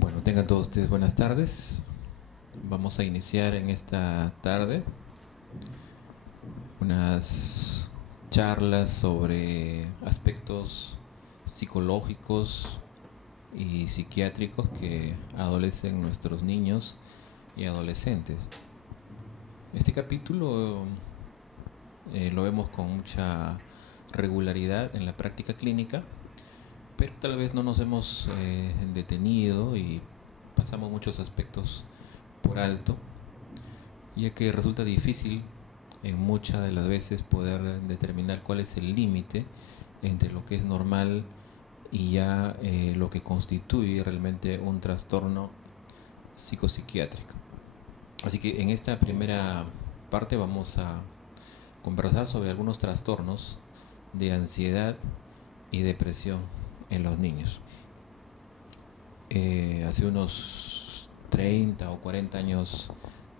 Bueno, tengan todos ustedes buenas tardes. Vamos a iniciar en esta tarde unas charlas sobre aspectos psicológicos y psiquiátricos que adolecen nuestros niños y adolescentes. Este capítulo lo vemos con mucha regularidad en la práctica clínica, pero tal vez no nos hemos detenido y pasamos muchos aspectos por alto, ya que resulta difícil en muchas de las veces poder determinar cuál es el límite entre lo que es normal y ya lo que constituye realmente un trastorno psicopsiquiátrico. Así que en esta primera parte vamos a conversar sobre algunos trastornos de ansiedad y depresión en los niños. Hace unos 30 o 40 años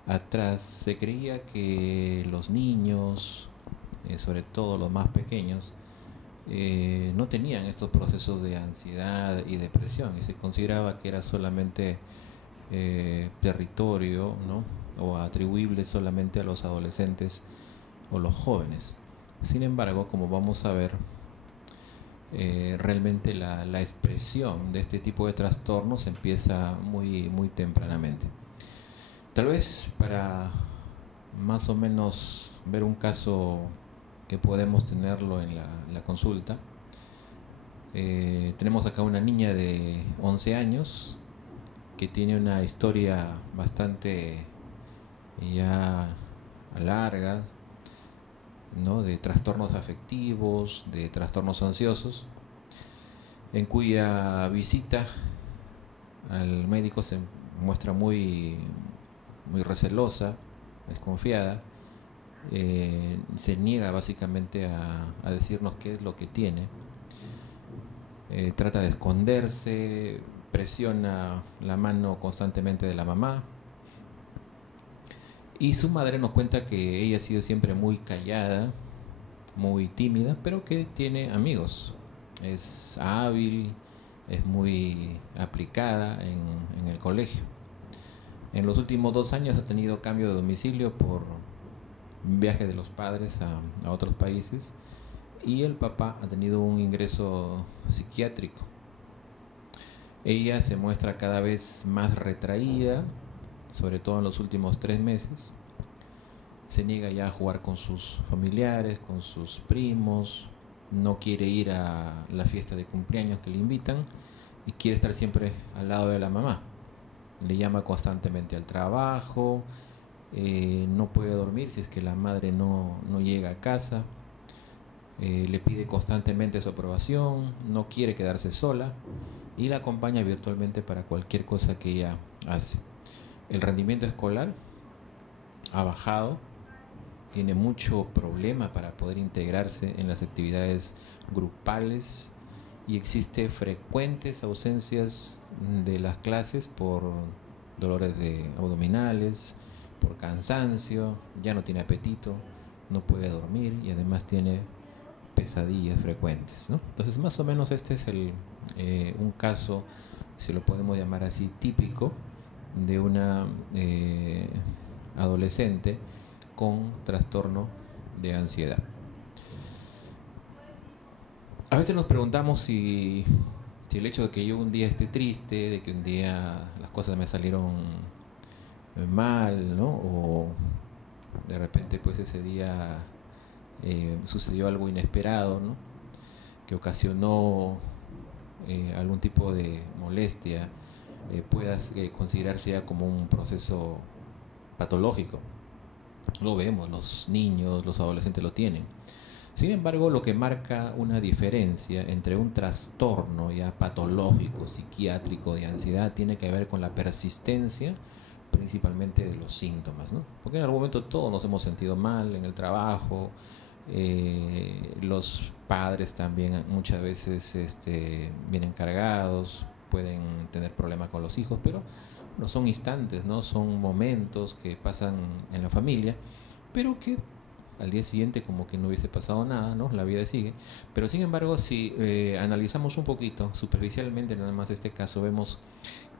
atrás se creía que los niños, sobre todo los más pequeños, no tenían estos procesos de ansiedad y depresión y se consideraba que era solamente territorio, ¿no? O atribuible solamente a los adolescentes o los jóvenes. Sin embargo, como vamos a ver, realmente la expresión de este tipo de trastornos empieza muy tempranamente. Tal vez para más o menos ver un caso que podemos tenerlo en la consulta, tenemos acá una niña de 11 años que tiene una historia bastante ya larga, ¿no? De trastornos afectivos, de trastornos ansiosos, en cuya visita al médico se muestra muy recelosa, desconfiada, se niega básicamente a decirnos qué es lo que tiene, trata de esconderse, presiona la mano constantemente de la mamá, y su madre nos cuenta que ella ha sido siempre muy callada, muy tímida, pero que tiene amigos, es hábil, es muy aplicada en el colegio. En los últimos 2 años ha tenido cambio de domicilio por un viaje de los padres a otros países y el papá ha tenido un ingreso psiquiátrico. Ella se muestra cada vez más retraída, sobre todo en los últimos 3 meses. Se niega ya a jugar con sus familiares, con sus primos, no quiere ir a la fiesta de cumpleaños que le invitan y quiere estar siempre al lado de la mamá. Le llama constantemente al trabajo, no puede dormir si es que la madre no llega a casa, le pide constantemente su aprobación, no quiere quedarse sola y la acompaña virtualmente para cualquier cosa que ella hace. El rendimiento escolar ha bajado, tiene mucho problema para poder integrarse en las actividades grupales y existe frecuentes ausencias de las clases por dolores de abdominales, por cansancio, ya no tiene apetito, no puede dormir y además tiene pesadillas frecuentes, ¿no? Entonces más o menos este es un caso, si lo podemos llamar así, típico de una adolescente con trastorno de ansiedad. A veces nos preguntamos si el hecho de que yo un día esté triste, de que un día las cosas me salieron mal, ¿no? O de repente pues ese día sucedió algo inesperado, ¿no? Que ocasionó algún tipo de molestia, pueda considerarse ya como un proceso patológico. Lo vemos, los niños, los adolescentes lo tienen. Sin embargo, lo que marca una diferencia entre un trastorno ya patológico, psiquiátrico de ansiedad tiene que ver con la persistencia principalmente de los síntomas, ¿no? Porque en algún momento todos nos hemos sentido mal en el trabajo, los padres también muchas veces vienen cargados, pueden tener problemas con los hijos, pero no son instantes, ¿no? Son momentos que pasan en la familia, pero que al día siguiente como que no hubiese pasado nada, ¿no? La vida sigue. Pero sin embargo, si analizamos un poquito, superficialmente nada más este caso, vemos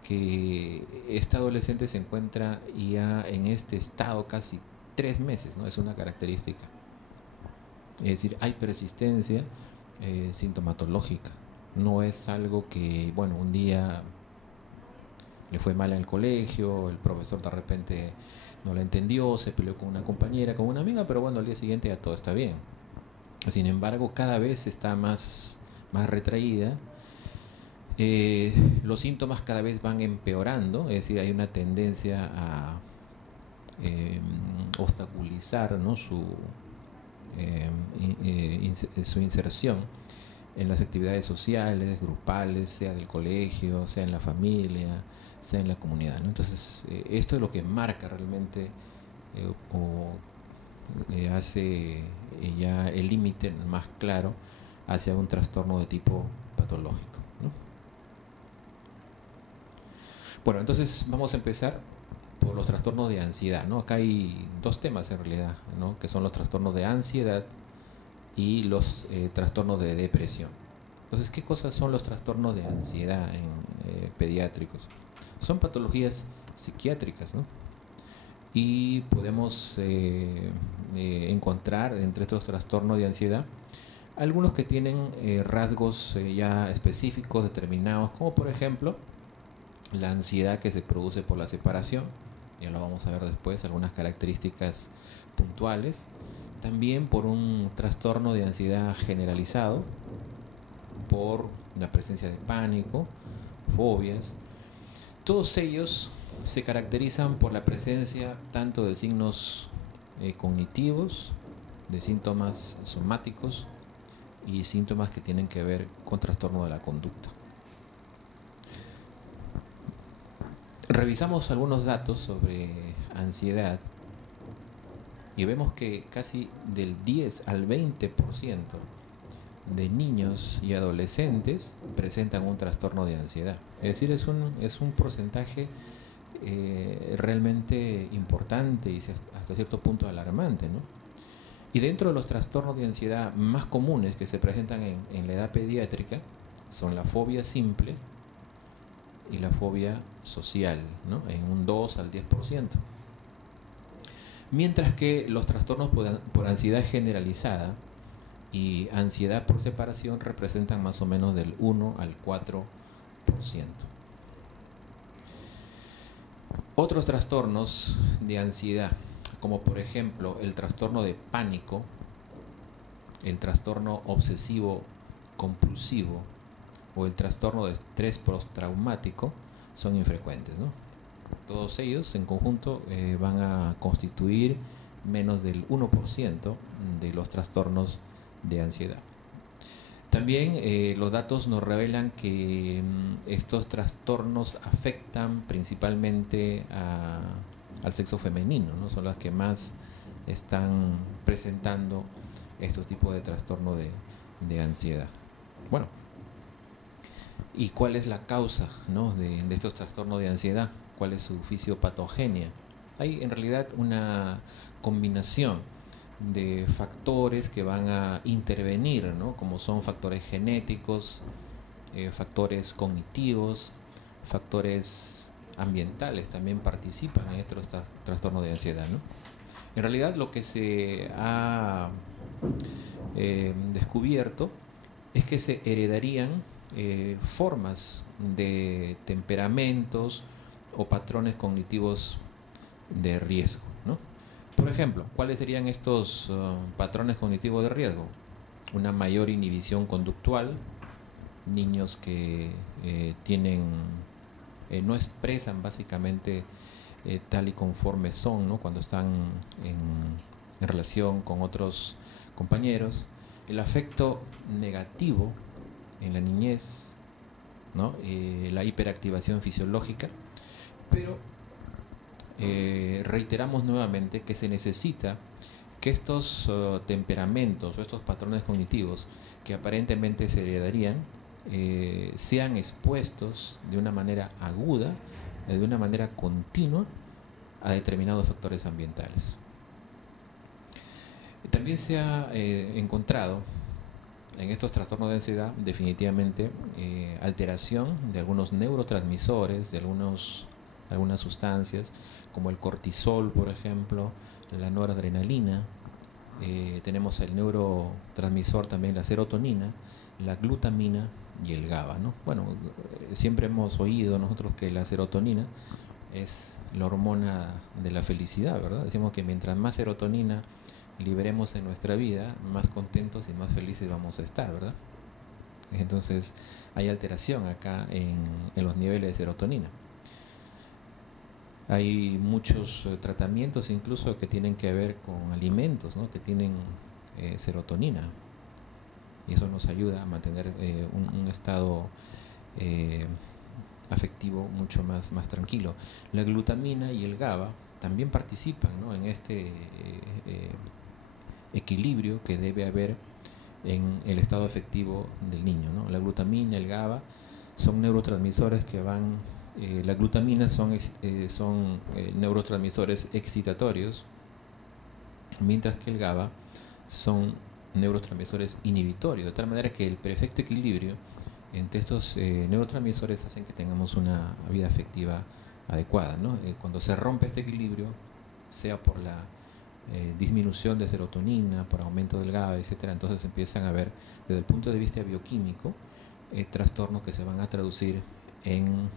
que este adolescente se encuentra ya en este estado casi 3 meses, ¿no? Es una característica. Es decir, hay persistencia sintomatológica. No es algo que, bueno, un día le fue mal en el colegio, el profesor de repente no la entendió, se peleó con una compañera, con una amiga, pero bueno, al día siguiente ya todo está bien. Sin embargo, cada vez está más retraída. Los síntomas cada vez van empeorando, es decir, hay una tendencia a obstaculizar, ¿no?, su inserción en las actividades sociales, grupales, sea del colegio, sea en la familia, sea en la comunidad, ¿no? Entonces, esto es lo que marca realmente o hace ya el límite más claro hacia un trastorno de tipo patológico, ¿no? Bueno, entonces vamos a empezar por los trastornos de ansiedad, ¿no? Acá hay dos temas en realidad, ¿no?, que son los trastornos de ansiedad y los trastornos de depresión. Entonces, ¿qué cosas son los trastornos de ansiedad en pediátricos? Son patologías psiquiátricas, ¿no? Y podemos encontrar entre estos trastornos de ansiedad algunos que tienen rasgos ya específicos, determinados, como por ejemplo la ansiedad que se produce por la separación, ya lo vamos a ver después, algunas características puntuales. También por un trastorno de ansiedad generalizado, por la presencia de pánico, fobias. Todos ellos se caracterizan por la presencia tanto de signos cognitivos, de síntomas somáticos y síntomas que tienen que ver con trastorno de la conducta. Revisamos algunos datos sobre ansiedad y vemos que casi del 10 al 20% de niños y adolescentes presentan un trastorno de ansiedad. Es decir, es un porcentaje realmente importante y hasta cierto punto alarmante, ¿no? Y dentro de los trastornos de ansiedad más comunes que se presentan en la edad pediátrica son la fobia simple y la fobia social, ¿no?, en un 2 al 10%. Mientras que los trastornos por ansiedad generalizada y ansiedad por separación representan más o menos del 1 al 4%. Otros trastornos de ansiedad, como por ejemplo el trastorno de pánico, el trastorno obsesivo compulsivo o el trastorno de estrés postraumático, son infrecuentes, ¿no? Todos ellos en conjunto van a constituir menos del 1% de los trastornos de ansiedad. También los datos nos revelan que estos trastornos afectan principalmente al sexo femenino, ¿no? Son las que más están presentando estos tipos de trastorno de ansiedad. Bueno, ¿y cuál es la causa, ¿no?, de estos trastornos de ansiedad? ¿Cuál es su fisiopatogenia? Hay en realidad una combinación de factores que van a intervenir, ¿no?, como son factores genéticos, factores cognitivos, factores ambientales también participan en estos trastornos de ansiedad, ¿no? En realidad lo que se ha descubierto es que se heredarían formas de temperamentos o patrones cognitivos de riesgo, ¿no? Por ejemplo, ¿cuáles serían estos patrones cognitivos de riesgo? Una mayor inhibición conductual, niños que no expresan básicamente tal y conforme son, ¿no?, cuando están en relación con otros compañeros, el afecto negativo en la niñez, ¿no?, la hiperactivación fisiológica, pero reiteramos nuevamente que se necesita que estos temperamentos o estos patrones cognitivos que aparentemente se heredarían sean expuestos de una manera aguda, de una manera continua a determinados factores ambientales. También se ha encontrado en estos trastornos de ansiedad, definitivamente alteración de algunos neurotransmisores, de algunas sustancias, como el cortisol, por ejemplo, la noradrenalina. Tenemos el neurotransmisor también, la serotonina, la glutamina y el GABA, ¿no? Bueno, siempre hemos oído nosotros que la serotonina es la hormona de la felicidad, ¿verdad? Decimos que mientras más serotonina liberemos en nuestra vida, más contentos y más felices vamos a estar, ¿verdad? Entonces hay alteración acá en los niveles de serotonina. Hay muchos tratamientos incluso que tienen que ver con alimentos, ¿no? Que tienen serotonina, y eso nos ayuda a mantener un estado afectivo mucho más tranquilo. La glutamina y el GABA también participan, ¿no? En este equilibrio que debe haber en el estado afectivo del niño, ¿no? La glutamina, el GABA son neurotransmisores que van, la glutamina son neurotransmisores excitatorios, mientras que el GABA son neurotransmisores inhibitorios, de tal manera que el perfecto equilibrio entre estos neurotransmisores hacen que tengamos una vida afectiva adecuada, ¿no? Cuando se rompe este equilibrio, sea por la disminución de serotonina, por aumento del GABA, etcétera, entonces empiezan a haber, desde el punto de vista bioquímico, trastornos que se van a traducir en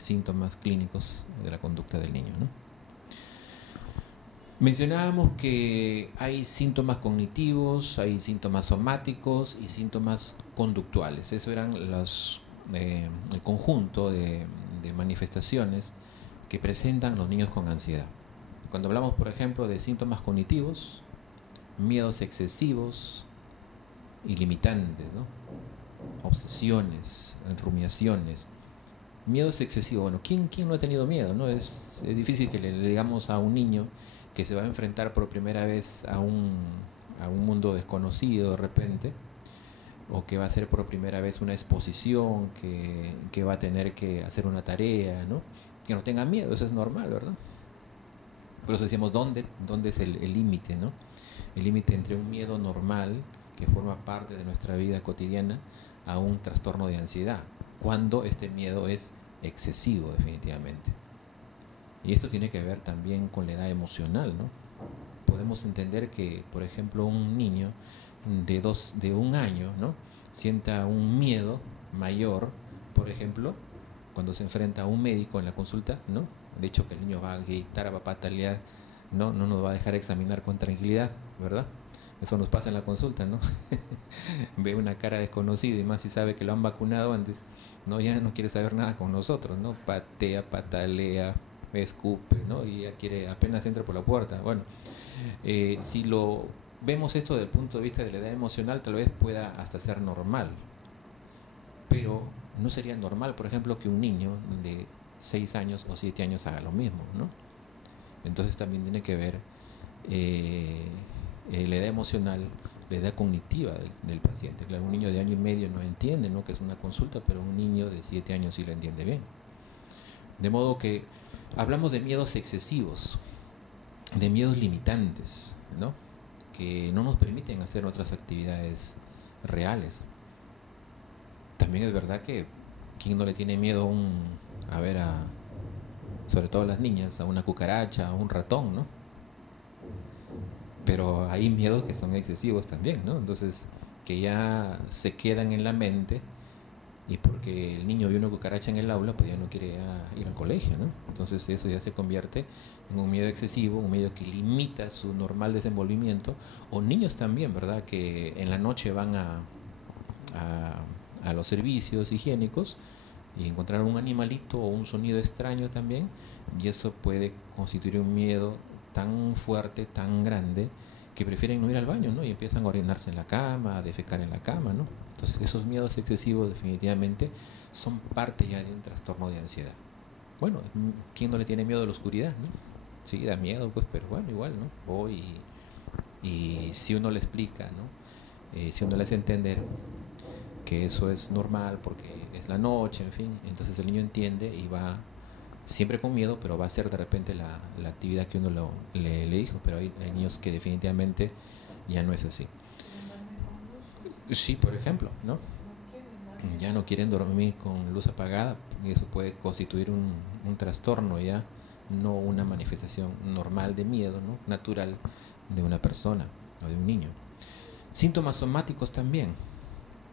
síntomas clínicos de la conducta del niño, ¿no? Mencionábamos que hay síntomas cognitivos, hay síntomas somáticos y síntomas conductuales. Eso eran el conjunto de manifestaciones que presentan los niños con ansiedad. Cuando hablamos, por ejemplo, de síntomas cognitivos, miedos excesivos y limitantes, ¿no? Obsesiones, rumiaciones. Miedos excesivos. Bueno, ¿quién no ha tenido miedo, no? Es difícil que le digamos a un niño que se va a enfrentar por primera vez a un mundo desconocido de repente, o que va a hacer por primera vez una exposición, que va a tener que hacer una tarea, ¿no? Que no tenga miedo, eso es normal, ¿verdad? Por eso decíamos, ¿dónde es el límite, ¿no? El límite entre un miedo normal, que forma parte de nuestra vida cotidiana, a un trastorno de ansiedad, cuando este miedo es excesivo, definitivamente. Y esto tiene que ver también con la edad emocional, ¿no? Podemos entender que, por ejemplo, un niño de 1 año, ¿no? Sienta un miedo mayor, por ejemplo, cuando se enfrenta a un médico en la consulta, ¿no? De hecho, que el niño va a gritar, va a patalear, no nos va a dejar examinar con tranquilidad, ¿verdad? Eso nos pasa en la consulta, ¿no? Ve una cara desconocida y más si sabe que lo han vacunado antes, ¿no? Ya no quiere saber nada con nosotros, ¿no? Patea, patalea, escupe, ¿no? Y ya quiere, apenas entra por la puerta. Bueno, si lo vemos esto desde el punto de vista de la edad emocional, tal vez pueda hasta ser normal, pero no sería normal, por ejemplo, que un niño de 6 años o 7 años haga lo mismo, ¿no? Entonces también tiene que ver la edad emocional, la edad cognitiva del paciente. Claro, un niño de 1 año y medio no entiende, ¿no?, que es una consulta, pero un niño de 7 años sí lo entiende bien. De modo que hablamos de miedos excesivos, de miedos limitantes, ¿no?, que no nos permiten hacer otras actividades reales. También es verdad que quien no le tiene miedo sobre todo las niñas, a una cucaracha, a un ratón, ¿no? Pero hay miedos que son excesivos también, ¿no? Entonces, que ya se quedan en la mente, y porque el niño vio una cucaracha en el aula, pues ya no quiere ir al colegio, ¿no? Entonces eso ya se convierte en un miedo excesivo, un miedo que limita su normal desenvolvimiento. O niños también, ¿verdad?, que en la noche van a los servicios higiénicos y encontrar un animalito o un sonido extraño también, y eso puede constituir un miedo tan fuerte, tan grande, que prefieren no ir al baño, ¿no? Y empiezan a orinarse en la cama, a defecar en la cama, ¿no? Entonces esos miedos excesivos definitivamente son parte ya de un trastorno de ansiedad. Bueno, ¿quién no le tiene miedo a la oscuridad, no? Sí, da miedo, pues, pero bueno, igual, ¿no? Y si uno le explica, ¿no? Si uno le hace entender que eso es normal porque es la noche, en fin, entonces el niño entiende y va siempre con miedo, pero va a hacer de repente la actividad que uno le dijo. Pero hay niños que definitivamente ya no es así. Sí, por ejemplo, ¿no? Ya no quieren dormir con luz apagada y eso puede constituir un trastorno ya, no una manifestación normal de miedo, ¿no? Natural de una persona o de un niño. Síntomas somáticos también.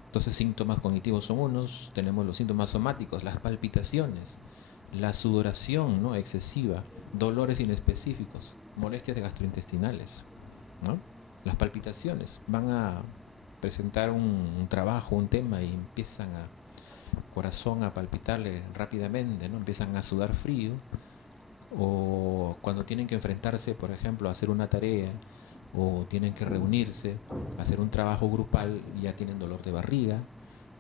Entonces, síntomas cognitivos son unos, tenemos los síntomas somáticos, las palpitaciones, la sudoración, ¿no?, excesiva, dolores inespecíficos, molestias gastrointestinales, ¿no? Las palpitaciones van a presentar un trabajo, un tema y empiezan a corazón a palpitarle rápidamente, ¿no? Empiezan a sudar frío, o cuando tienen que enfrentarse, por ejemplo, a hacer una tarea o tienen que reunirse, hacer un trabajo grupal, ya tienen dolor de barriga,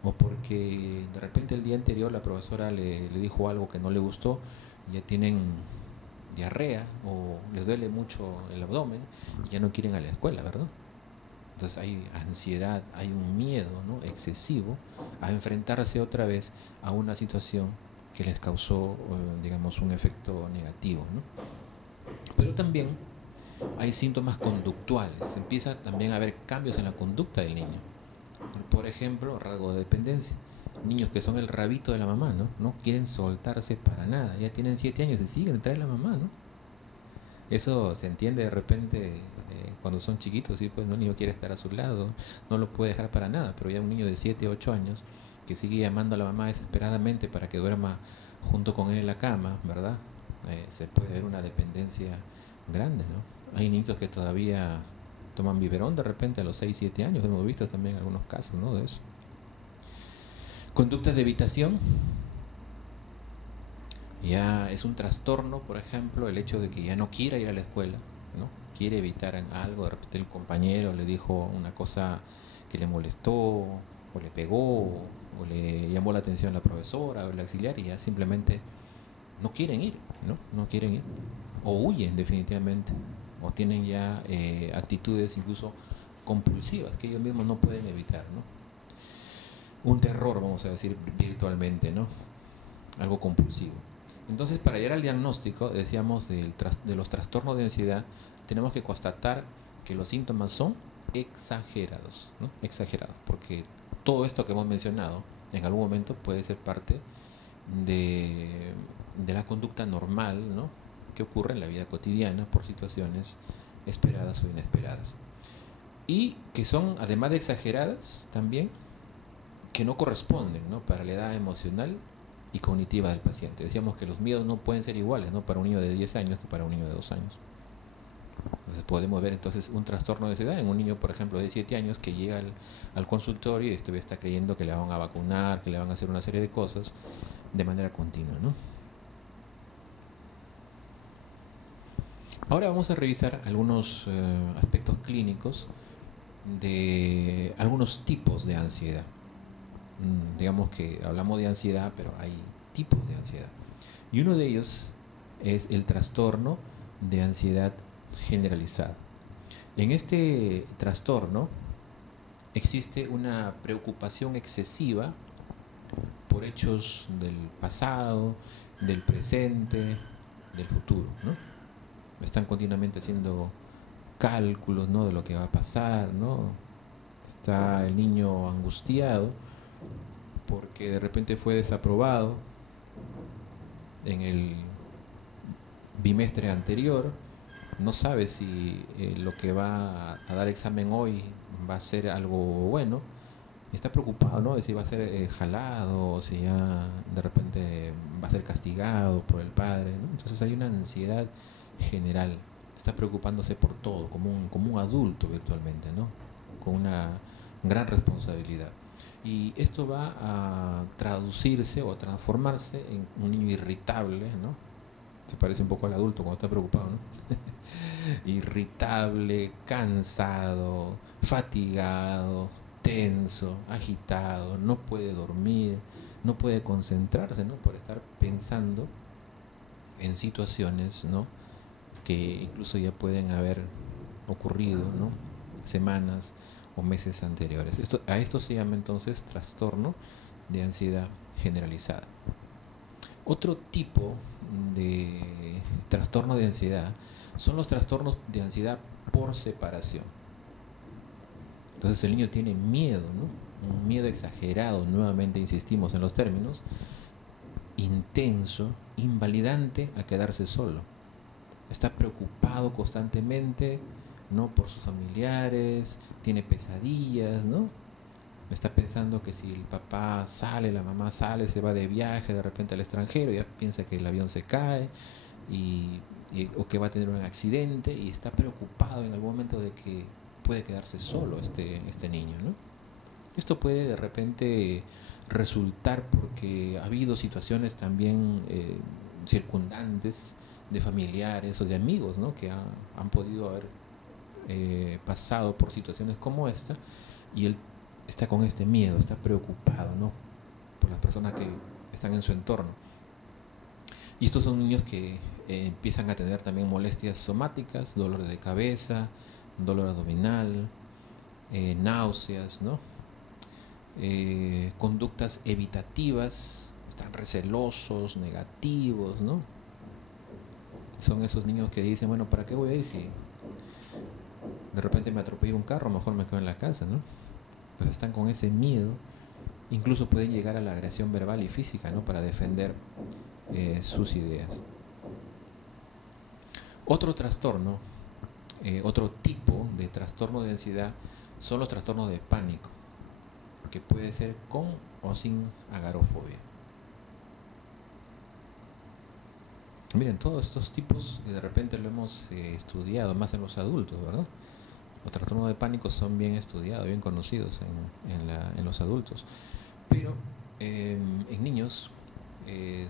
o porque de repente el día anterior la profesora le dijo algo que no le gustó, ya tienen diarrea o les duele mucho el abdomen y ya no quieren a la escuela, ¿verdad? Entonces hay ansiedad, hay un miedo, ¿no?, excesivo a enfrentarse otra vez a una situación que les causó, digamos, un efecto negativo, ¿no? Pero también hay síntomas conductuales, empieza también a haber cambios en la conducta del niño. Por ejemplo, rasgo de dependencia. Niños que son el rabito de la mamá, ¿no? No quieren soltarse para nada. Ya tienen 7 años y siguen detrás de la mamá, ¿no? Eso se entiende de repente cuando son chiquitos, ¿sí? Pues no, el niño quiere estar a su lado, no lo puede dejar para nada. Pero ya un niño de 7 8 años que sigue llamando a la mamá desesperadamente para que duerma junto con él en la cama, ¿verdad? Se puede ver una dependencia grande, ¿no? Hay niños que todavía toman biberón de repente a los 6 7 años, hemos visto también algunos casos, ¿no?, de eso. Conductas de evitación, ya es un trastorno, por ejemplo, el hecho de que ya no quiera ir a la escuela, ¿no? Quiere evitar algo, de repente el compañero le dijo una cosa que le molestó, o le pegó, o le llamó la atención la profesora o el auxiliar y ya simplemente no quieren ir, ¿no? No quieren ir, o huyen definitivamente, o tienen ya actitudes incluso compulsivas que ellos mismos no pueden evitar, ¿no? Un terror, vamos a decir virtualmente, ¿no? Algo compulsivo. Entonces, para llegar al diagnóstico, decíamos, de los trastornos de ansiedad, tenemos que constatar que los síntomas son exagerados, ¿no? Exagerados, porque todo esto que hemos mencionado en algún momento puede ser parte de, de la conducta normal, ¿no?, que ocurre en la vida cotidiana por situaciones esperadas o inesperadas. Y que son, además de exageradas, también que no corresponden, ¿no?, para la edad emocional y cognitiva del paciente. Decíamos que los miedos no pueden ser iguales, ¿no?, para un niño de 10 años que para un niño de 2 años. Entonces podemos ver entonces un trastorno de esa edad en un niño, por ejemplo, de 7 años que llega al consultorio y todavía está creyendo que le van a vacunar, que le van a hacer una serie de cosas de manera continua, ¿no? Ahora vamos a revisar algunos aspectos clínicos de algunos tipos de ansiedad. Digamos que hablamos de ansiedad, pero hay tipos de ansiedad. Y uno de ellos es el trastorno de ansiedad generalizada. En este trastorno existe una preocupación excesiva por hechos del pasado, del presente, del futuro, ¿no? Están continuamente haciendo cálculos, ¿no?, de lo que va a pasar, ¿no? Está el niño angustiado porque de repente fue desaprobado en el bimestre anterior, no sabe si lo que va a dar examen hoy va a ser algo bueno, está preocupado, ¿no?, de si va a ser jalado o si ya de repente va a ser castigado por el padre, ¿no? Entonces hay una ansiedad general, está preocupándose por todo, como un adulto virtualmente, ¿no?, con una gran responsabilidad. Y esto va a traducirse o a transformarse en un niño irritable, ¿no? Se parece un poco al adulto cuando está preocupado, ¿no? Irritable, cansado, fatigado, tenso, agitado, no puede dormir, no puede concentrarse, ¿no?, por estar pensando en situaciones, ¿no?, que incluso ya pueden haber ocurrido, ¿no?, semanas o meses anteriores. A esto se llama entonces trastorno de ansiedad generalizada. Otro tipo de trastorno de ansiedad son los trastornos de ansiedad por separación. Entonces el niño tiene miedo, ¿no? Un miedo exagerado, nuevamente insistimos en los términos, intenso, invalidante a quedarse solo. Está preocupado constantemente, ¿no? Por sus familiares, tiene pesadillas, ¿no? Está pensando que si el papá sale, la mamá sale, se va de viaje de repente al extranjero, ya piensa que el avión se cae o que va a tener un accidente, y está preocupado en algún momento de que puede quedarse solo este niño, ¿no? Esto puede de repente resultar porque ha habido situaciones también circundantes de familiares o de amigos, ¿no? Que han podido haber pasado por situaciones como esta, y él está con este miedo, está preocupado, ¿no? Por las personas que están en su entorno. Y estos son niños que empiezan a tener también molestias somáticas, dolores de cabeza, dolor abdominal, náuseas, ¿no? Conductas evitativas, están recelosos, negativos, ¿no? Son esos niños que dicen, bueno, ¿para qué voy a ir si de repente me atropella un carro? Mejor me quedo en la casa, ¿no? Pues están con ese miedo, incluso pueden llegar a la agresión verbal y física, ¿no? Para defender sus ideas. Otro trastorno, otro tipo de trastorno de ansiedad son los trastornos de pánico, que puede ser con o sin agorafobia. Miren, todos estos tipos de repente lo hemos estudiado más en los adultos, ¿verdad? Los trastornos de pánico son bien estudiados, bien conocidos en los adultos, pero en niños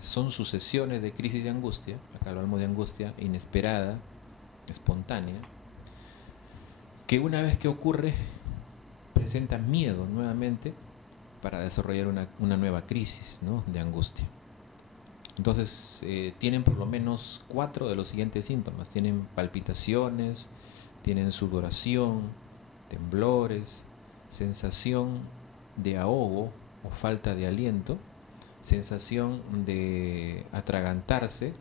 son sucesiones de crisis de angustia. Acá hablamos de angustia inesperada, espontánea, que una vez que ocurre presenta miedo nuevamente para desarrollar una nueva crisis, ¿no? De angustia. Entonces tienen por lo menos 4 de los siguientes síntomas. Tienen palpitaciones, tienen sudoración, temblores, sensación de ahogo o falta de aliento, sensación de atragantarse,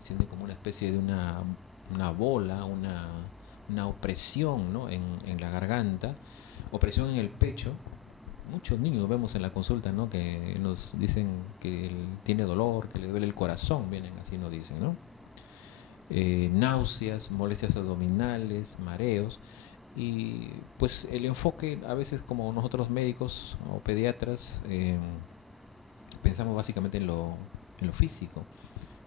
siente como una especie de una bola, una opresión, ¿no? en la garganta, opresión en el pecho. Muchos niños vemos en la consulta, ¿no? Que nos dicen que tiene dolor, que le duele el corazón, vienen así nos dicen, ¿no? Náuseas, molestias abdominales, mareos. Y pues el enfoque, a veces como nosotros médicos o pediatras pensamos básicamente en lo físico,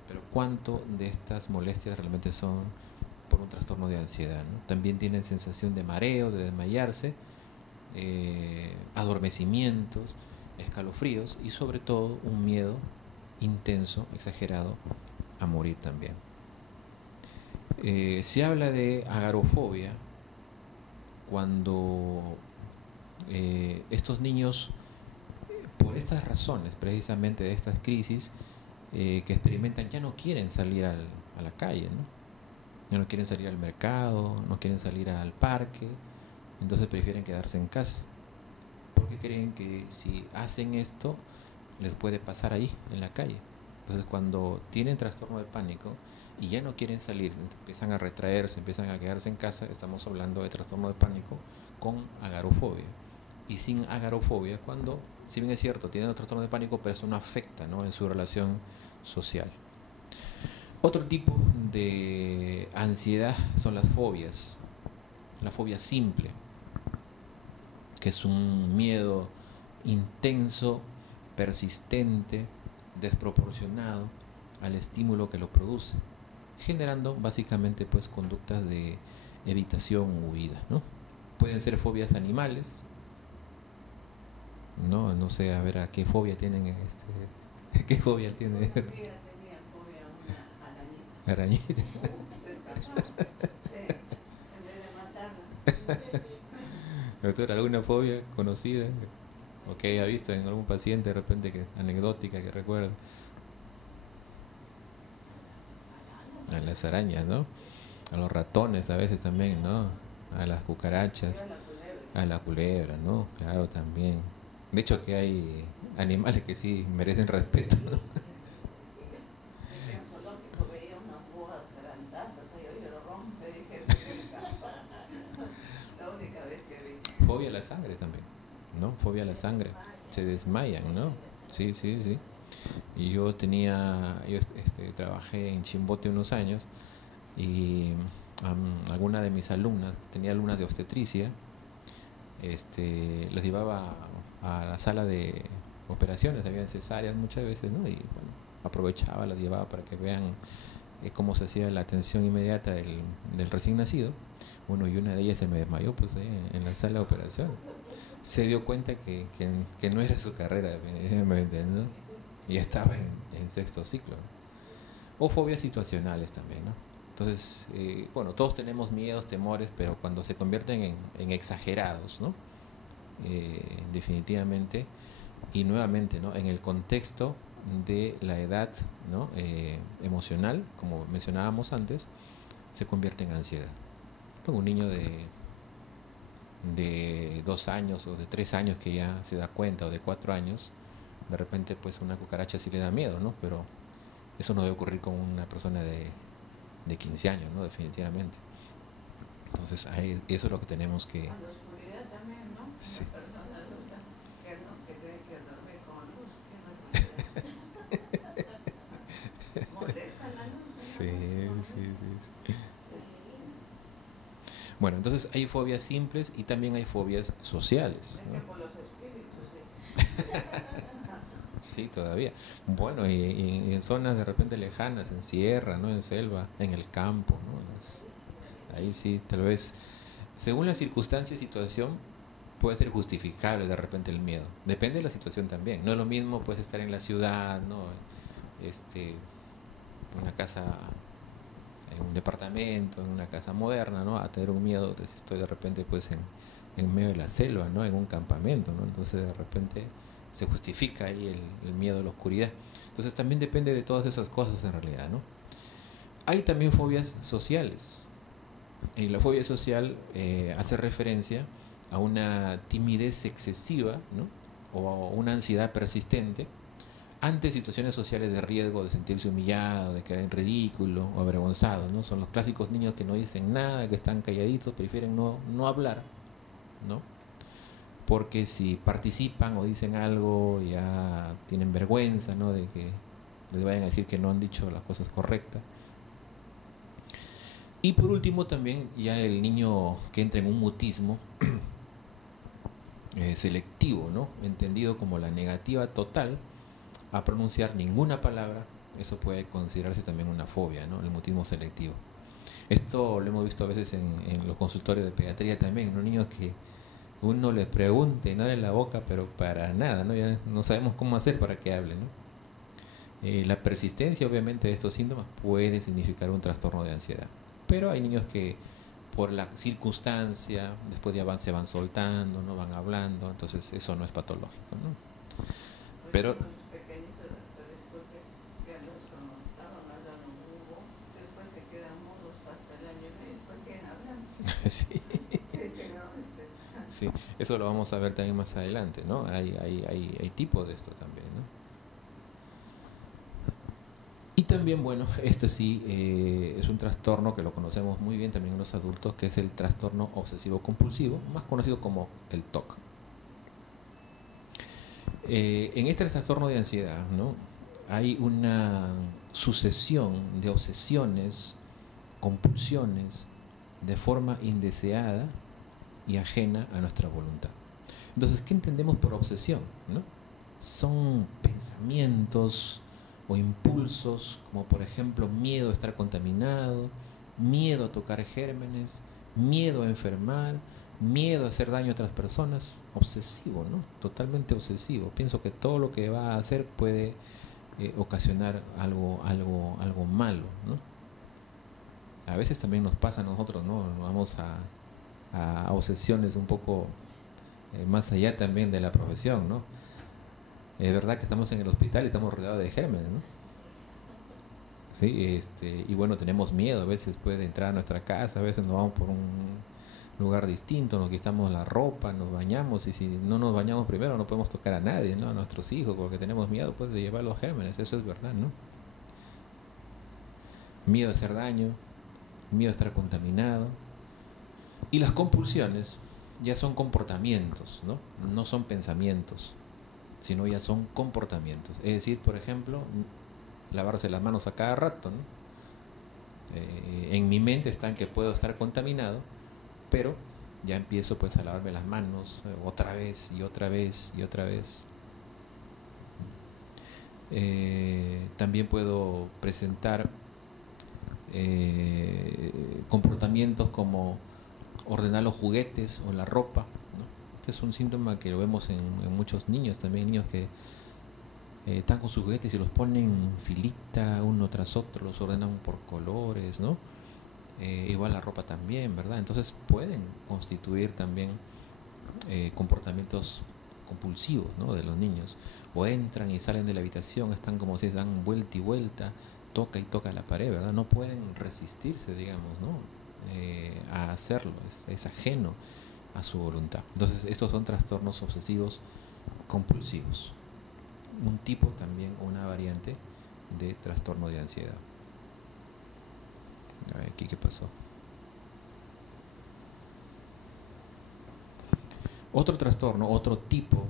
pero cuánto de estas molestias realmente son por un trastorno de ansiedad, ¿no? También tienen sensación de mareo, de desmayarse, adormecimientos, escalofríos y sobre todo un miedo intenso, exagerado a morir también. Se habla de agorafobia cuando estos niños, por estas razones, precisamente de estas crisis que experimentan, ya no quieren salir a la calle, ¿no? Ya no quieren salir al mercado, no quieren salir al parque, entonces prefieren quedarse en casa, porque creen que si hacen esto les puede pasar ahí en la calle. Entonces cuando tienen trastorno de pánico y ya no quieren salir, empiezan a retraerse, empiezan a quedarse en casa, estamos hablando de trastorno de pánico con agorafobia. Y sin agorafobia, cuando, si bien es cierto, tienen un trastorno de pánico, pero eso no afecta, ¿no? En su relación social. Otro tipo de ansiedad son las fobias. La fobia simple, que es un miedo intenso, persistente, desproporcionado al estímulo que lo produce, generando básicamente pues conductas de evitación u huida, ¿no? Pueden ser fobias animales, no sé, a ver a qué fobia tienen qué fobia tiene Fobia a una arañita. arañita. Sí, en vez de matarla. Doctor, ¿alguna fobia conocida o que haya visto en algún paciente de repente, que anecdótica, que recuerde? A las arañas, ¿no? A los ratones a veces también, ¿no? A las cucarachas, a la culebra, ¿no? Claro, también. De hecho que hay animales que sí merecen respeto, ¿no? En un zoológico veía unas boas grandazas, ahí yo lo rompe, dije, la única vez que vi. Fobia a la sangre también, ¿no? Fobia a la sangre. Se desmayan, ¿no? Sí, sí, sí. Y yo trabajé en Chimbote unos años y alguna de mis alumnas, tenía alumnas de obstetricia, las llevaba a la sala de operaciones, había cesáreas muchas veces, ¿no? Y bueno, aprovechaba, las llevaba para que vean cómo se hacía la atención inmediata del recién nacido. Bueno, y una de ellas se me desmayó pues ahí en la sala de operación. Se dio cuenta que no era su carrera, definitivamente, ¿no? Y estaba en sexto ciclo, ¿no? O fobias situacionales también, ¿no? Entonces, bueno, todos tenemos miedos, temores, pero cuando se convierten en exagerados, ¿no? Definitivamente, y nuevamente, ¿no? En el contexto de la edad, ¿no? Emocional, como mencionábamos antes, se convierte en ansiedad. Un niño de 2 años o de 3 años que ya se da cuenta, o de 4 años, de repente pues una cucaracha sí le da miedo, ¿no? Pero eso no debe ocurrir con una persona de 15 años, ¿no? Definitivamente. Entonces eso es lo que tenemos que... A la oscuridad también, ¿no? Sí. Una persona adulta que cree que duerme con luz, que no es molesta la luz. Sí, sí, sí. Bueno, entonces hay fobias simples y también hay fobias sociales, Me ¿no? quejo los espíritus. Sí, todavía. Bueno, y en zonas de repente lejanas, en sierra, ¿no? En selva, en el campo, ¿no? Ahí sí, tal vez, según la circunstancia y situación, puede ser justificable de repente el miedo. Depende de la situación también. No es lo mismo pues estar en la ciudad, ¿no? Una casa, en un departamento, en una casa moderna, ¿no? A tener un miedo de si estoy de repente pues en medio de la selva, ¿no? En un campamento, ¿no? Entonces de repente se justifica ahí el miedo a la oscuridad. Entonces también depende de todas esas cosas en realidad, ¿no? Hay también fobias sociales. Y la fobia social hace referencia a una timidez excesiva, ¿no? O a una ansiedad persistente ante situaciones sociales de riesgo, de sentirse humillado, de quedar en ridículo o avergonzado, ¿no? Son los clásicos niños que no dicen nada, que están calladitos, prefieren no hablar, ¿no? Porque si participan o dicen algo ya tienen vergüenza, ¿no? De que les vayan a decir que no han dicho las cosas correctas. Y por último también ya el niño que entra en un mutismo selectivo, ¿no? Entendido como la negativa total a pronunciar ninguna palabra. Eso puede considerarse también una fobia, ¿no? El mutismo selectivo. Esto lo hemos visto a veces en los consultorios de pediatría también, los niños que uno les pregunte, no en la boca, pero para nada, ¿no? Ya no sabemos cómo hacer para que hable, ¿no? La persistencia, obviamente, de estos síntomas puede significar un trastorno de ansiedad. Pero hay niños que por la circunstancia, después ya se van soltando, no van hablando, entonces eso no es patológico, ¿no? Pero Los pequeñitos, disculpe, que los estaban hablando mudo, después se quedan mudos hasta el año y medio, después siguen hablando. sí. Sí, no, Sí, eso lo vamos a ver también más adelante, ¿no? Hay tipos de esto también, ¿no? Y también, bueno, este sí es un trastorno que lo conocemos muy bien también en los adultos, que es el trastorno obsesivo-compulsivo, más conocido como el TOC. En este trastorno de ansiedad, ¿no? Hay una sucesión de obsesiones, compulsiones, de forma indeseada y ajena a nuestra voluntad. Entonces, ¿qué entendemos por obsesión? ¿No? Son pensamientos o impulsos, como por ejemplo miedo a estar contaminado, miedo a tocar gérmenes, miedo a enfermar, miedo a hacer daño a otras personas, obsesivo, ¿no? Totalmente obsesivo. Pienso que todo lo que va a hacer puede ocasionar algo malo, ¿no? A veces también nos pasa a nosotros, ¿no? Vamos a obsesiones un poco más allá también de la profesión, ¿no? Es verdad que estamos en el hospital y estamos rodeados de gérmenes, ¿no? Sí, y bueno, tenemos miedo, a veces puede entrar a nuestra casa, a veces nos vamos por un lugar distinto, nos quitamos la ropa, nos bañamos y si no nos bañamos primero no podemos tocar a nadie, ¿no? A nuestros hijos, porque tenemos miedo pues de llevar los gérmenes, eso es verdad, ¿no? Miedo a hacer daño, miedo a estar contaminado. Y las compulsiones, ya son comportamientos, ¿no? No son pensamientos, sino ya son comportamientos. Es decir, por ejemplo, lavarse las manos a cada rato, ¿no? En mi mente está en que puedo estar contaminado, pero ya empiezo pues a lavarme las manos otra vez y otra vez y otra vez. También puedo presentar comportamientos como ordenar los juguetes o la ropa, ¿no? Este es un síntoma que lo vemos en muchos niños también, niños que están con sus juguetes y los ponen en filita uno tras otro, los ordenan por colores, ¿no? Igual la ropa también, ¿verdad? Entonces pueden constituir también comportamientos compulsivos, ¿no? De los niños. O entran y salen de la habitación, están como si dan vuelta y vuelta, toca y toca la pared, ¿verdad? No pueden resistirse, digamos, ¿no? A hacerlo, es ajeno a su voluntad. Entonces estos son trastornos obsesivos compulsivos. Un tipo también, una variante de trastorno de ansiedad. A ver, aquí qué pasó. Otro trastorno, otro tipo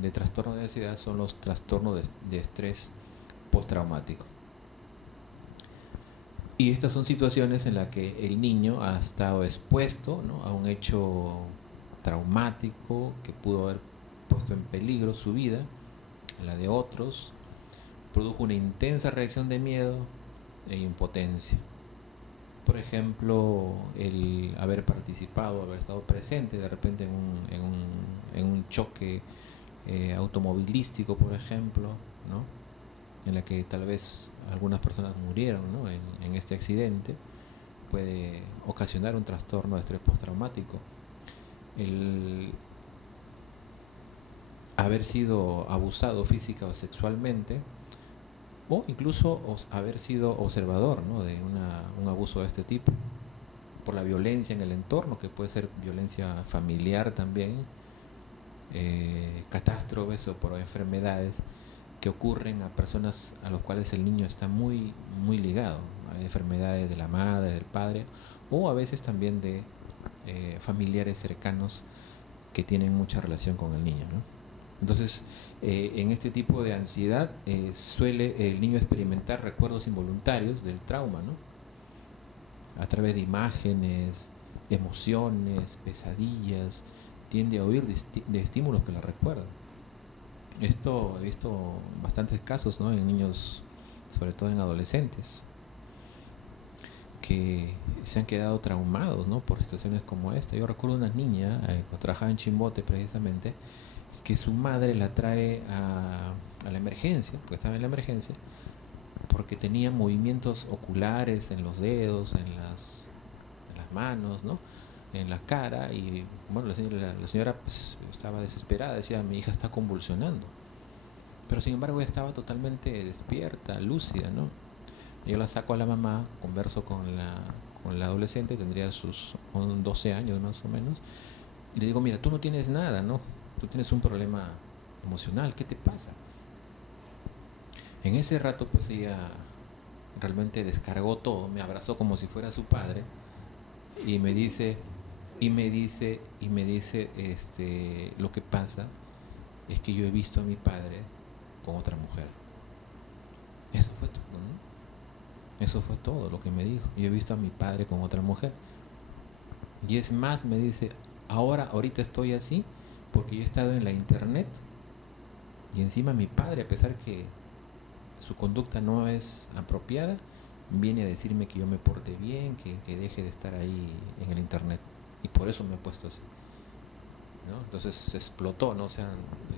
de trastorno de ansiedad son los trastornos de estrés postraumático. Y estas son situaciones en las que el niño ha estado expuesto, ¿no?, a un hecho traumático que pudo haber puesto en peligro su vida, la de otros, produjo una intensa reacción de miedo e impotencia. Por ejemplo, el haber participado, haber estado presente de repente en un choque automovilístico, por ejemplo, ¿no?, en la que tal vez algunas personas murieron, ¿no?, en este accidente, puede ocasionar un trastorno de estrés postraumático. El haber sido abusado física o sexualmente, o incluso haber sido observador, ¿no?, de un abuso de este tipo, por la violencia en el entorno, que puede ser violencia familiar también, catástrofes o por enfermedades que ocurren a personas a las cuales el niño está muy, muy ligado. Hay enfermedades de la madre, del padre, o a veces también de familiares cercanos que tienen mucha relación con el niño, ¿no? Entonces, en este tipo de ansiedad suele el niño experimentar recuerdos involuntarios del trauma, ¿no?, a través de imágenes, emociones, pesadillas, tiende a huir de estímulos que la recuerdan. Esto he visto bastantes casos, ¿no?, en niños, sobre todo en adolescentes, que se han quedado traumados, ¿no?, por situaciones como esta. Yo recuerdo una niña, cuando trabajaba en Chimbote precisamente, que su madre la trae a la emergencia, porque estaba en la emergencia, porque tenía movimientos oculares en los dedos, en las manos, ¿no?, en la cara, y bueno, la señora pues, estaba desesperada, decía, mi hija está convulsionando, pero sin embargo ella estaba totalmente despierta, lúcida, ¿no? Yo la saco a la mamá, converso con la adolescente, tendría sus 12 años más o menos, y le digo, mira, tú no tienes nada, ¿no? Tú tienes un problema emocional, ¿qué te pasa? En ese rato pues ella realmente descargó todo, me abrazó como si fuera su padre y me dice, lo que pasa es que yo he visto a mi padre con otra mujer. Eso fue todo, ¿no? Eso fue todo lo que me dijo. Yo he visto a mi padre con otra mujer. Y es más, me dice, ahorita estoy así porque yo he estado en la internet y encima mi padre, a pesar que su conducta no es apropiada, viene a decirme que yo me porte bien, que deje de estar ahí en el internet. Y por eso me he puesto así, ¿no? Entonces se explotó, ¿no? O sea,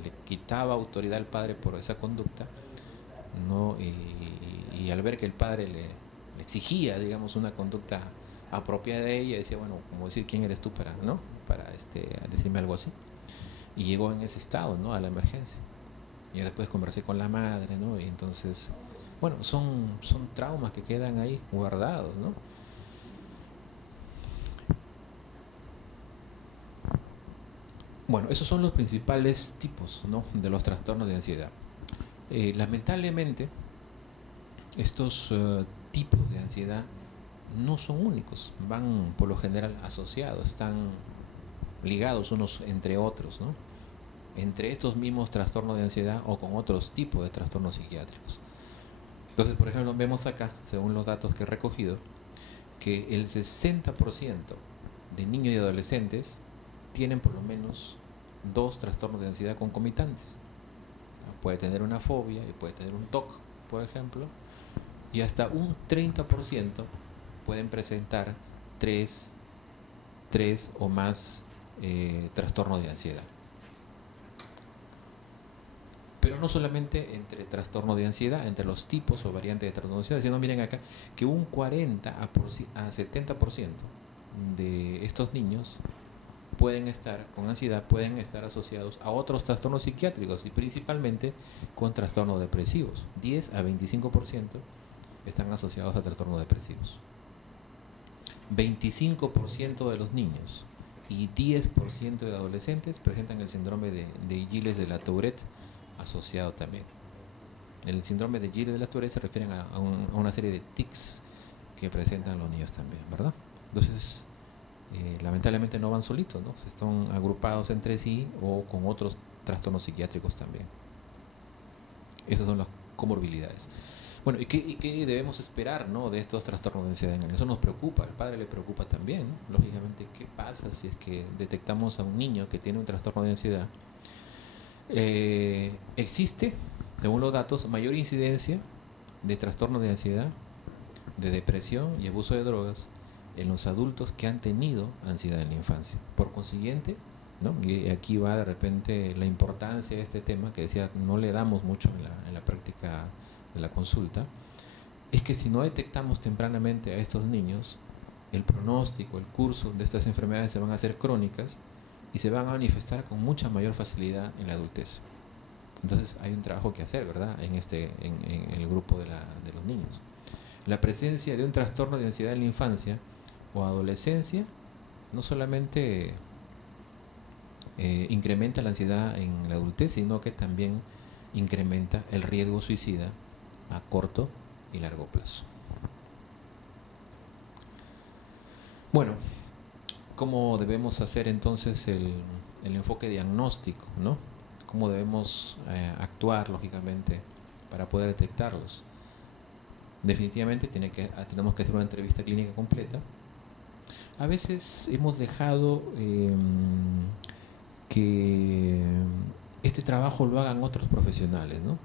le quitaba autoridad al padre por esa conducta, ¿no? Y al ver que el padre le exigía, digamos, una conducta apropiada de ella, decía, bueno, como decir, ¿quién eres tú para, ¿no?, para decirme algo así? Y llegó en ese estado, ¿no?, a la emergencia. Y después conversé con la madre, ¿no? Y entonces, bueno, son traumas que quedan ahí guardados, ¿no? Bueno, esos son los principales tipos, ¿no?, de los trastornos de ansiedad. Lamentablemente, estos tipos de ansiedad no son únicos, van por lo general asociados, están ligados unos entre otros, ¿no? Entre estos mismos trastornos de ansiedad o con otros tipos de trastornos psiquiátricos. Entonces, por ejemplo, vemos acá, según los datos que he recogido, que el 60% de niños y adolescentes tienen por lo menos dos trastornos de ansiedad concomitantes. Puede tener una fobia y puede tener un TOC, por ejemplo, y hasta un 30% pueden presentar tres o más trastornos de ansiedad. Pero no solamente entre trastornos de ansiedad, entre los tipos o variantes de trastorno de ansiedad, sino miren acá que un 40 a 70% de estos niños pueden estar con ansiedad, pueden estar asociados a otros trastornos psiquiátricos y principalmente con trastornos depresivos. 10 a 25% están asociados a trastornos depresivos. 25% de los niños y 10% de adolescentes presentan el síndrome de Gilles de la Tourette asociado también. El síndrome de Gilles de la Tourette se refiere a una serie de tics que presentan los niños también, ¿verdad? Entonces, lamentablemente no van solitos, ¿no? Están agrupados entre sí o con otros trastornos psiquiátricos también. Esas son las comorbilidades. Bueno, ¿y qué debemos esperar, ¿no?, de estos trastornos de ansiedad en el niño? Eso nos preocupa, al padre le preocupa también, ¿no? Lógicamente, ¿qué pasa si es que detectamos a un niño que tiene un trastorno de ansiedad? Existe, según los datos, mayor incidencia de trastornos de ansiedad, de depresión y abuso de drogas en los adultos que han tenido ansiedad en la infancia. Por consiguiente, ¿no?, y aquí va de repente la importancia de este tema, que decía no le damos mucho en la práctica de la consulta, es que si no detectamos tempranamente a estos niños, el pronóstico, el curso de estas enfermedades se van a hacer crónicas y se van a manifestar con mucha mayor facilidad en la adultez. Entonces hay un trabajo que hacer, ¿verdad?, en el grupo de los niños. La presencia de un trastorno de ansiedad en la infancia o adolescencia no solamente incrementa la ansiedad en la adultez, sino que también incrementa el riesgo suicida a corto y largo plazo. Bueno, ¿cómo debemos hacer entonces el enfoque diagnóstico, ¿no? ¿Cómo debemos actuar, lógicamente, para poder detectarlos? Definitivamente tenemos que hacer una entrevista clínica completa. A veces hemos dejado que este trabajo lo hagan otros profesionales, ¿no?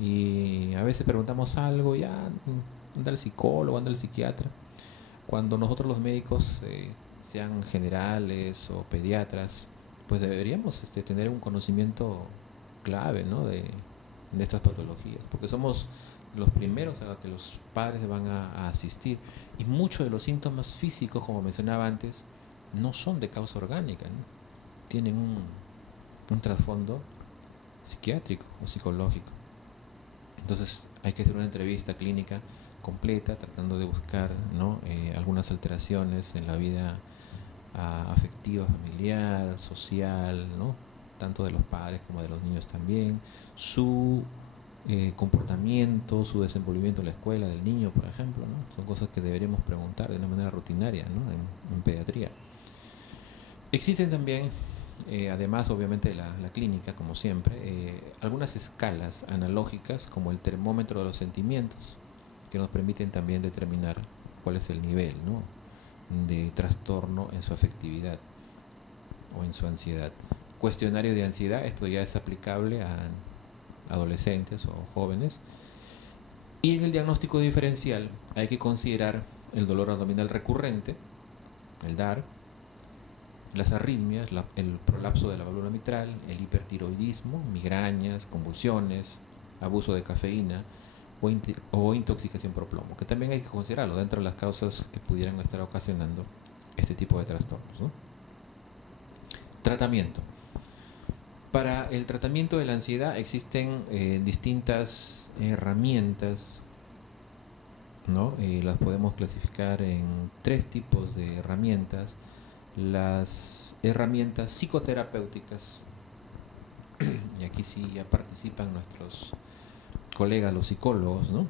Y a veces preguntamos algo, ya anda el psicólogo, anda el psiquiatra, cuando nosotros los médicos, sean generales o pediatras, pues deberíamos tener un conocimiento clave, ¿no?, de estas patologías, porque somos los primeros a los que los padres van a asistir, y muchos de los síntomas físicos, como mencionaba antes, no son de causa orgánica, ¿no? Tienen un trasfondo psiquiátrico o psicológico. Entonces hay que hacer una entrevista clínica completa, tratando de buscar, ¿no?, algunas alteraciones en la vida afectiva, familiar, social, ¿no?, tanto de los padres como de los niños también, su comportamiento, su desenvolvimiento en la escuela del niño, por ejemplo, ¿no? Son cosas que deberíamos preguntar de una manera rutinaria, ¿no?, en pediatría. Existen también, además obviamente de la clínica, como siempre, algunas escalas analógicas como el termómetro de los sentimientos, que nos permiten también determinar cuál es el nivel, ¿no?, de trastorno en su afectividad o en su ansiedad. Cuestionario de ansiedad, esto ya es aplicable a adolescentes o jóvenes. Y en el diagnóstico diferencial hay que considerar el dolor abdominal recurrente, el DAR, las arritmias, el prolapso de la válvula mitral, el hipertiroidismo, migrañas, convulsiones, abuso de cafeína o intoxicación por plomo, que también hay que considerarlo dentro de las causas que pudieran estar ocasionando este tipo de trastornos, ¿no? Tratamiento. Para el tratamiento de la ansiedad existen distintas herramientas, ¿no? Las podemos clasificar en tres tipos de herramientas. Las herramientas psicoterapéuticas, y aquí sí ya participan nuestros colegas los psicólogos, ¿no?,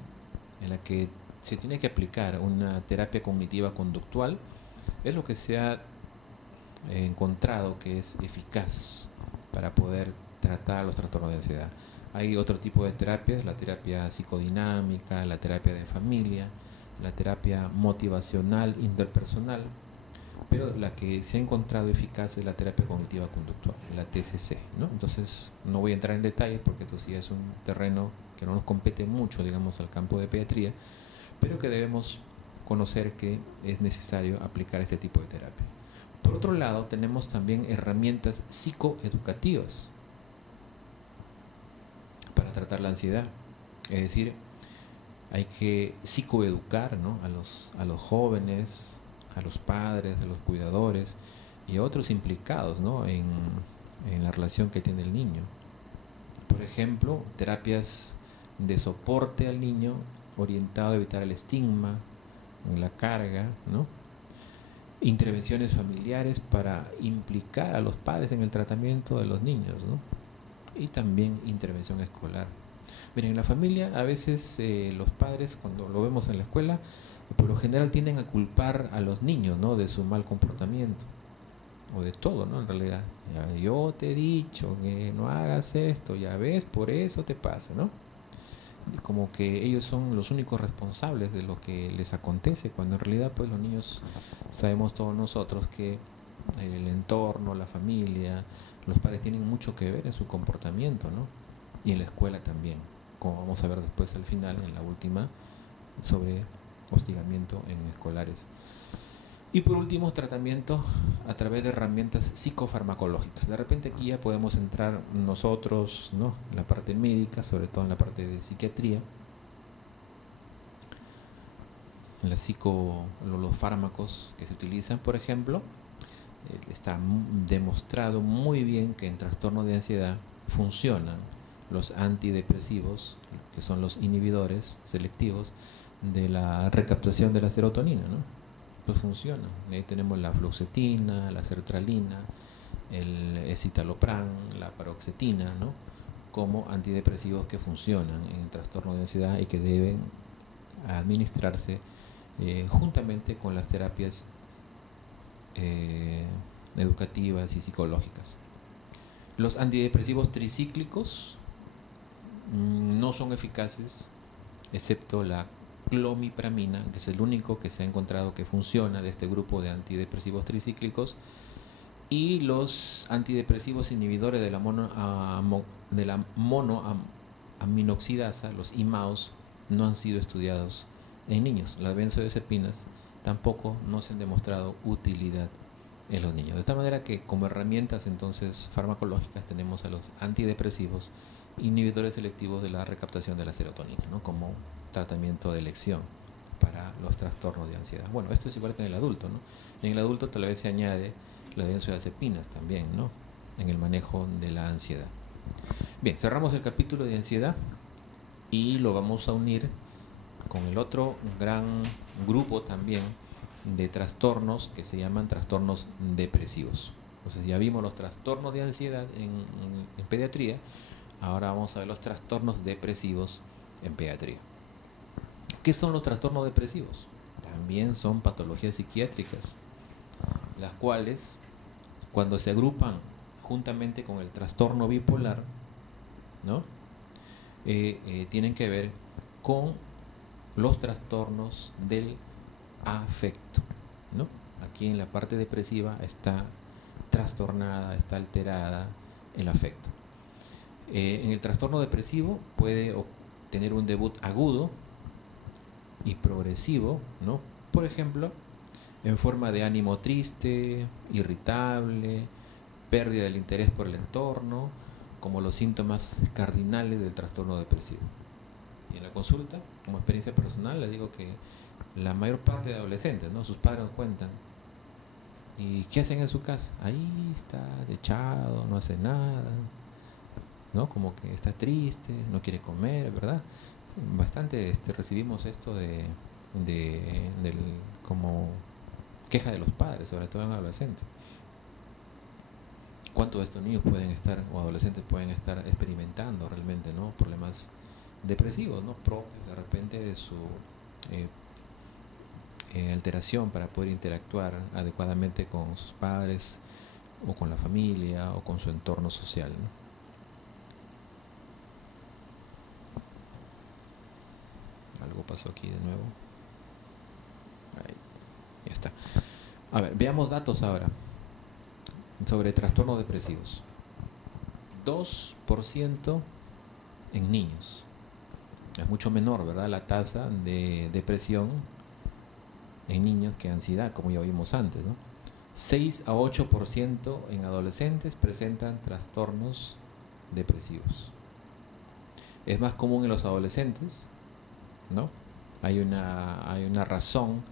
en la que se tiene que aplicar una terapia cognitiva conductual. Es lo que se ha encontrado que es eficaz para poder tratar los trastornos de ansiedad. Hay otro tipo de terapias, la terapia psicodinámica, la terapia de familia, la terapia motivacional interpersonal, pero la que se ha encontrado eficaz es la terapia cognitiva conductual, la TCC, ¿no? Entonces no voy a entrar en detalles porque esto sí es un terreno que no nos compete mucho, digamos, al campo de pediatría, pero que debemos conocer que es necesario aplicar este tipo de terapia. Por otro lado, tenemos también herramientas psicoeducativas para tratar la ansiedad. Es decir, hay que psicoeducar, ¿no?, a los jóvenes, a los padres, a los cuidadores y a otros implicados, ¿no?, en la relación que tiene el niño. Por ejemplo, terapias de soporte al niño orientado a evitar el estigma, la carga, ¿no? Intervenciones familiares para implicar a los padres en el tratamiento de los niños, ¿no? Y también intervención escolar. Miren, en la familia a veces los padres, cuando lo vemos en la escuela, por lo general tienden a culpar a los niños, ¿no?, de su mal comportamiento, o de todo, ¿no?, en realidad. Ya, yo te he dicho que no hagas esto, ya ves, por eso te pasa, ¿no? Como que ellos son los únicos responsables de lo que les acontece, cuando en realidad pues los niños, sabemos todos nosotros que el entorno, la familia, los padres tienen mucho que ver en su comportamiento, ¿no? Y en la escuela también, como vamos a ver después al final, en la última, sobre hostigamiento en escolares. Y por último, tratamiento a través de herramientas psicofarmacológicas. De repente aquí ya podemos entrar nosotros, ¿no?, en la parte médica, sobre todo en la parte de psiquiatría, en los fármacos que se utilizan, por ejemplo, está demostrado muy bien que en trastorno de ansiedad funcionan los antidepresivos, que son los inhibidores selectivos de la recaptación de la serotonina, ¿no? Pues funciona. Ahí tenemos la fluoxetina, la sertralina, el escitalopram, la paroxetina, ¿no?, como antidepresivos que funcionan en trastorno de ansiedad y que deben administrarse juntamente con las terapias educativas y psicológicas. Los antidepresivos tricíclicos no son eficaces, excepto la clomipramina, que es el único que se ha encontrado que funciona de este grupo de antidepresivos tricíclicos, y los antidepresivos inhibidores de la monoaminoxidasa, los IMAOs, no han sido estudiados en niños. Las benzodiazepinas tampoco no se han demostrado utilidad en los niños. De tal manera que como herramientas entonces farmacológicas tenemos a los antidepresivos inhibidores selectivos de la recaptación de la serotonina, ¿no?, como tratamiento de elección para los trastornos de ansiedad. Bueno, esto es igual que en el adulto, ¿no? En el adulto tal vez se añade las benzodiazepinas también, ¿no?, en el manejo de la ansiedad. Bien, cerramos el capítulo de ansiedad y lo vamos a unir con el otro gran grupo también de trastornos que se llaman trastornos depresivos. Entonces ya vimos los trastornos de ansiedad en pediatría, ahora vamos a ver los trastornos depresivos en pediatría. ¿Qué son los trastornos depresivos? También son patologías psiquiátricas, las cuales, cuando se agrupan juntamente con el trastorno bipolar, ¿no?, tienen que ver con los trastornos del afecto, ¿no? Aquí en la parte depresiva está trastornada, está alterada el afecto. En el trastorno depresivo puede tener un debut agudo y progresivo, ¿no?, por ejemplo, en forma de ánimo triste, irritable, pérdida del interés por el entorno, como los síntomas cardinales del trastorno depresivo. Y en la consulta, como experiencia personal, les digo que la mayor parte de adolescentes, ¿no?, sus padres nos cuentan, ¿y qué hacen en su casa? Ahí está, echado, no hace nada, ¿no?, como que está triste, no quiere comer, ¿verdad? Bastante recibimos esto como queja de los padres, sobre todo en adolescentes. ¿Cuántos de estos niños pueden estar, o adolescentes pueden estar experimentando realmente, ¿no?, problemas depresivos, ¿no?, propios de repente de su alteración para poder interactuar adecuadamente con sus padres, o con la familia, o con su entorno social, ¿no? Algo pasó aquí de nuevo. Ahí, ya está. A ver, veamos datos ahora sobre trastornos depresivos. 2% en niños. Es mucho menor, ¿verdad?, la tasa de depresión en niños que ansiedad, como ya vimos antes, ¿no? 6 a 8% en adolescentes presentan trastornos depresivos. Es más común en los adolescentes, ¿no? Hay una razón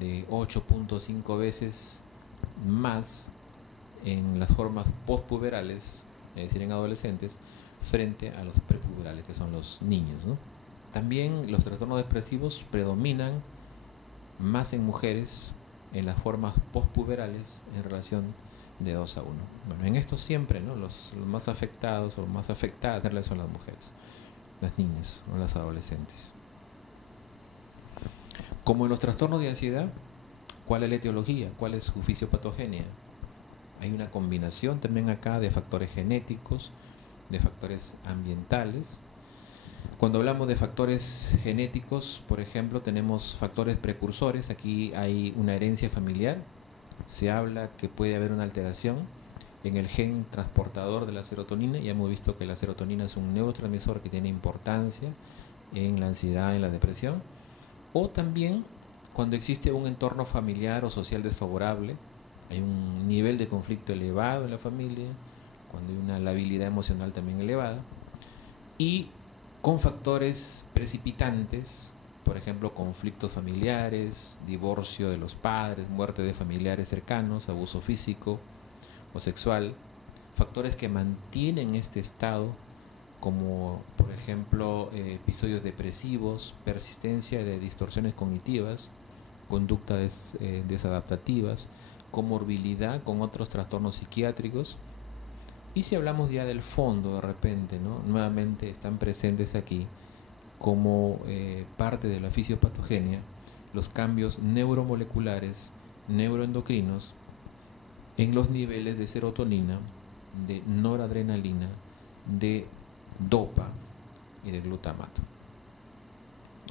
de 8.5 veces más en las formas postpuberales, es decir, en adolescentes, frente a los prepuberales, que son los niños, ¿no? También los trastornos depresivos predominan más en mujeres en las formas postpuberales en relación de 2 a 1. Bueno, en esto siempre, ¿no?, los más afectados o más afectadas son las mujeres, las niñas o las adolescentes. Como en los trastornos de ansiedad, ¿cuál es la etiología? ¿Cuál es su fisiopatogenia? Hay una combinación también acá de factores genéticos, de factores ambientales. Cuando hablamos de factores genéticos, por ejemplo, tenemos factores precursores. Aquí hay una herencia familiar. Se habla que puede haber una alteración en el gen transportador de la serotonina. Ya hemos visto que la serotonina es un neurotransmisor que tiene importancia en la ansiedad, en la depresión. O también cuando existe un entorno familiar o social desfavorable, hay un nivel de conflicto elevado en la familia, cuando hay una labilidad emocional también elevada, y con factores precipitantes, por ejemplo, conflictos familiares, divorcio de los padres, muerte de familiares cercanos, abuso físico o sexual, factores que mantienen este estado, como por ejemplo episodios depresivos, persistencia de distorsiones cognitivas, conductas desadaptativas, comorbilidad con otros trastornos psiquiátricos. Y si hablamos ya del fondo, de repente, ¿no?, nuevamente están presentes aquí como parte de la fisiopatogenia los cambios neuromoleculares, neuroendocrinos en los niveles de serotonina, de noradrenalina, de dopa y de glutamato.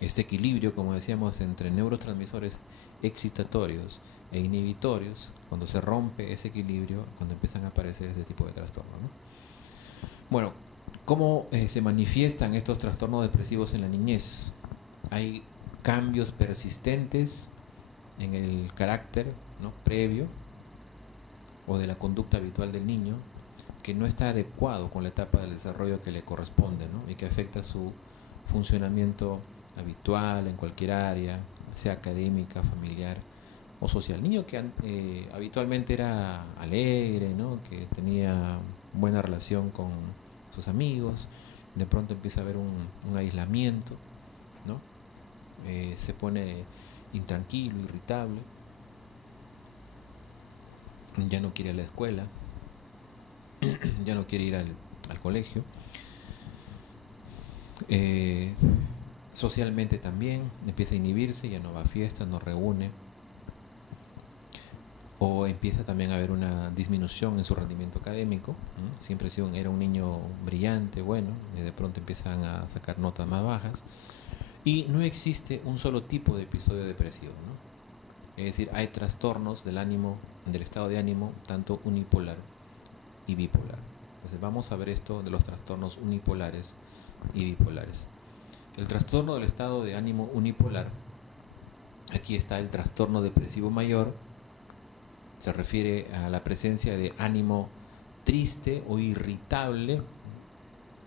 Este equilibrio, como decíamos, entre neurotransmisores excitatorios e inhibitorios, cuando se rompe ese equilibrio, cuando empiezan a aparecer este tipo de trastornos, ¿no? Bueno, ¿cómo se manifiestan estos trastornos depresivos en la niñez? Hay cambios persistentes en el carácter, ¿no?, previo o de la conducta habitual del niño, que no está adecuado con la etapa del desarrollo que le corresponde, ¿no?, y que afecta su funcionamiento habitual en cualquier área, sea académica, familiar o social. Niño que habitualmente era alegre, ¿no?, que tenía buena relación con sus amigos, de pronto empieza a haber un aislamiento, ¿no? Se pone intranquilo, irritable, ya no quiere ir a la escuela, ya no quiere ir al colegio. Socialmente también empieza a inhibirse, ya no va a fiestas, no reúne, o empieza también a haber una disminución en su rendimiento académico. Siempre era un niño brillante, bueno, y de pronto empiezan a sacar notas más bajas, y no existe un solo tipo de episodio depresivo, ¿no? Es decir, hay trastornos del ánimo, del estado de ánimo, tanto unipolar y bipolar. Entonces vamos a ver esto de los trastornos unipolares y bipolares. El trastorno del estado de ánimo unipolar, aquí está el trastorno depresivo mayor, se refiere a la presencia de ánimo triste o irritable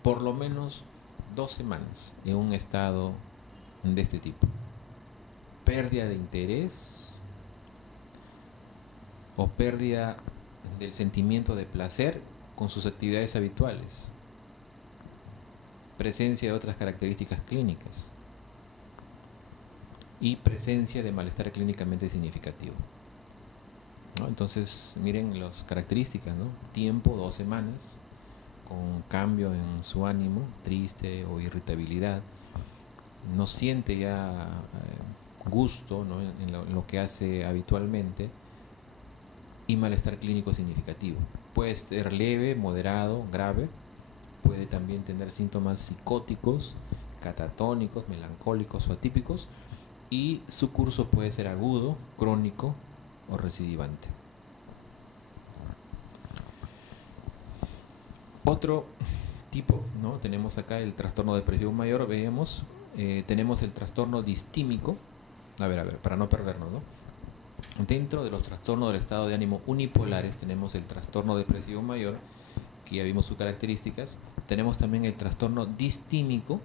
por lo menos 2 semanas en un estado de este tipo. Pérdida de interés o pérdida del sentimiento de placer con sus actividades habituales. Presencia de otras características clínicas y presencia de malestar clínicamente significativo, ¿no? Entonces, miren las características, ¿no? Tiempo, 2 semanas, con cambio en su ánimo, triste o irritabilidad. No siente ya gusto, ¿no?, en lo que hace habitualmente, y malestar clínico significativo. Puede ser leve, moderado, grave. Puede también tener síntomas psicóticos, catatónicos, melancólicos o atípicos, y su curso puede ser agudo, crónico o recidivante. Otro tipo, ¿no? Tenemos acá el trastorno depresivo mayor, veamos, tenemos el trastorno distímico. A ver, para no perdernos, ¿no? Dentro de los trastornos del estado de ánimo unipolares tenemos el trastorno depresivo mayor, que ya vimos sus características. Tenemos también el trastorno distímico,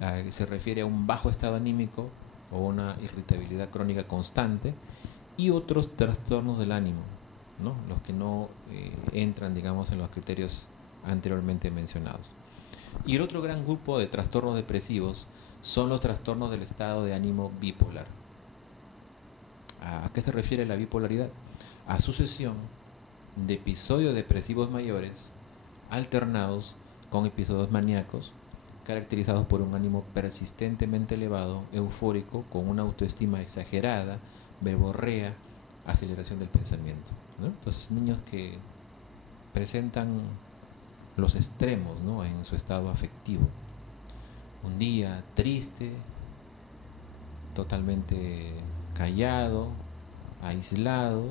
que se refiere a un bajo estado anímico o una irritabilidad crónica constante, y otros trastornos del ánimo, ¿no? Los que no entran, digamos, en los criterios anteriormente mencionados. Y el otro gran grupo de trastornos depresivos son los trastornos del estado de ánimo bipolar. ¿A qué se refiere la bipolaridad? A sucesión de episodios depresivos mayores alternados con episodios maníacos, caracterizados por un ánimo persistentemente elevado, eufórico, con una autoestima exagerada, verborrea, aceleración del pensamiento, ¿no? Entonces, niños que presentan los extremos, ¿no?, en su estado afectivo. Un día triste, totalmente callado, aislado,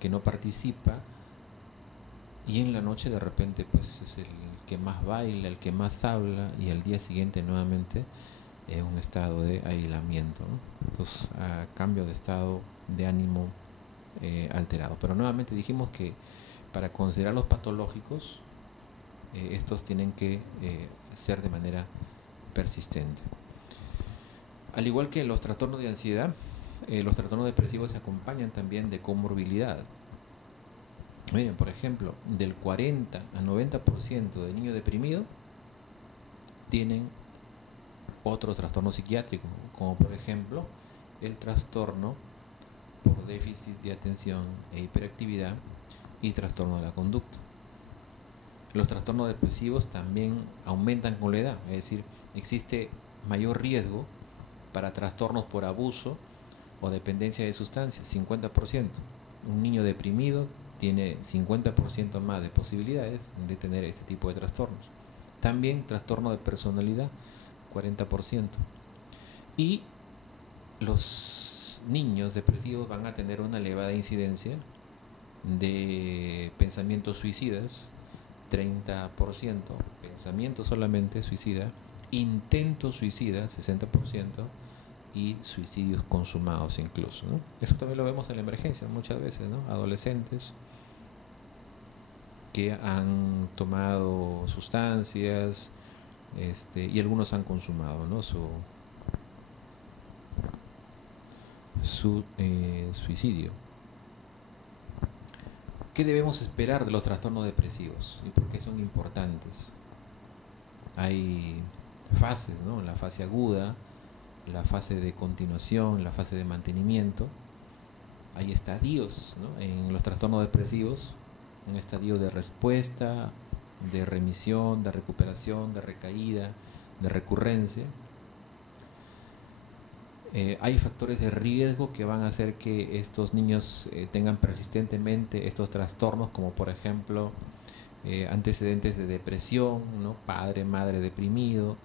que no participa, y en la noche de repente pues es el que más baila, el que más habla, y al día siguiente nuevamente en un estado de aislamiento, ¿no? Entonces, a cambio de estado de ánimo alterado. Pero nuevamente dijimos que para considerarlos patológicos, estos tienen que ser de manera persistente. Al igual que los trastornos de ansiedad, los trastornos depresivos se acompañan también de comorbilidad. Miren, por ejemplo, del 40 al 90% de niños deprimidos tienen otros trastornos psiquiátricos, como por ejemplo el trastorno por déficit de atención e hiperactividad y trastorno de la conducta. Los trastornos depresivos también aumentan con la edad, es decir, existe mayor riesgo para trastornos por abuso o dependencia de sustancias, 50%. Un niño deprimido tiene 50% más de posibilidades de tener este tipo de trastornos. También trastorno de personalidad, 40%. Y los niños depresivos van a tener una elevada incidencia de pensamientos suicidas, 30%, pensamiento solamente suicida, intentos suicidas, 60%, y suicidios consumados incluso, ¿no? Eso también lo vemos en la emergencia muchas veces, ¿no? Adolescentes que han tomado sustancias, y algunos han consumado, ¿no?, su suicidio. ¿Qué debemos esperar de los trastornos depresivos y por qué son importantes? Hay fases, ¿no? La fase aguda, la fase de continuación, la fase de mantenimiento. Hay estadios, ¿no?, en los trastornos depresivos: un estadio de respuesta, de remisión, de recuperación, de recaída, de recurrencia. Hay factores de riesgo que van a hacer que estos niños tengan persistentemente estos trastornos, como por ejemplo antecedentes de depresión, ¿no?, padre, madre deprimido,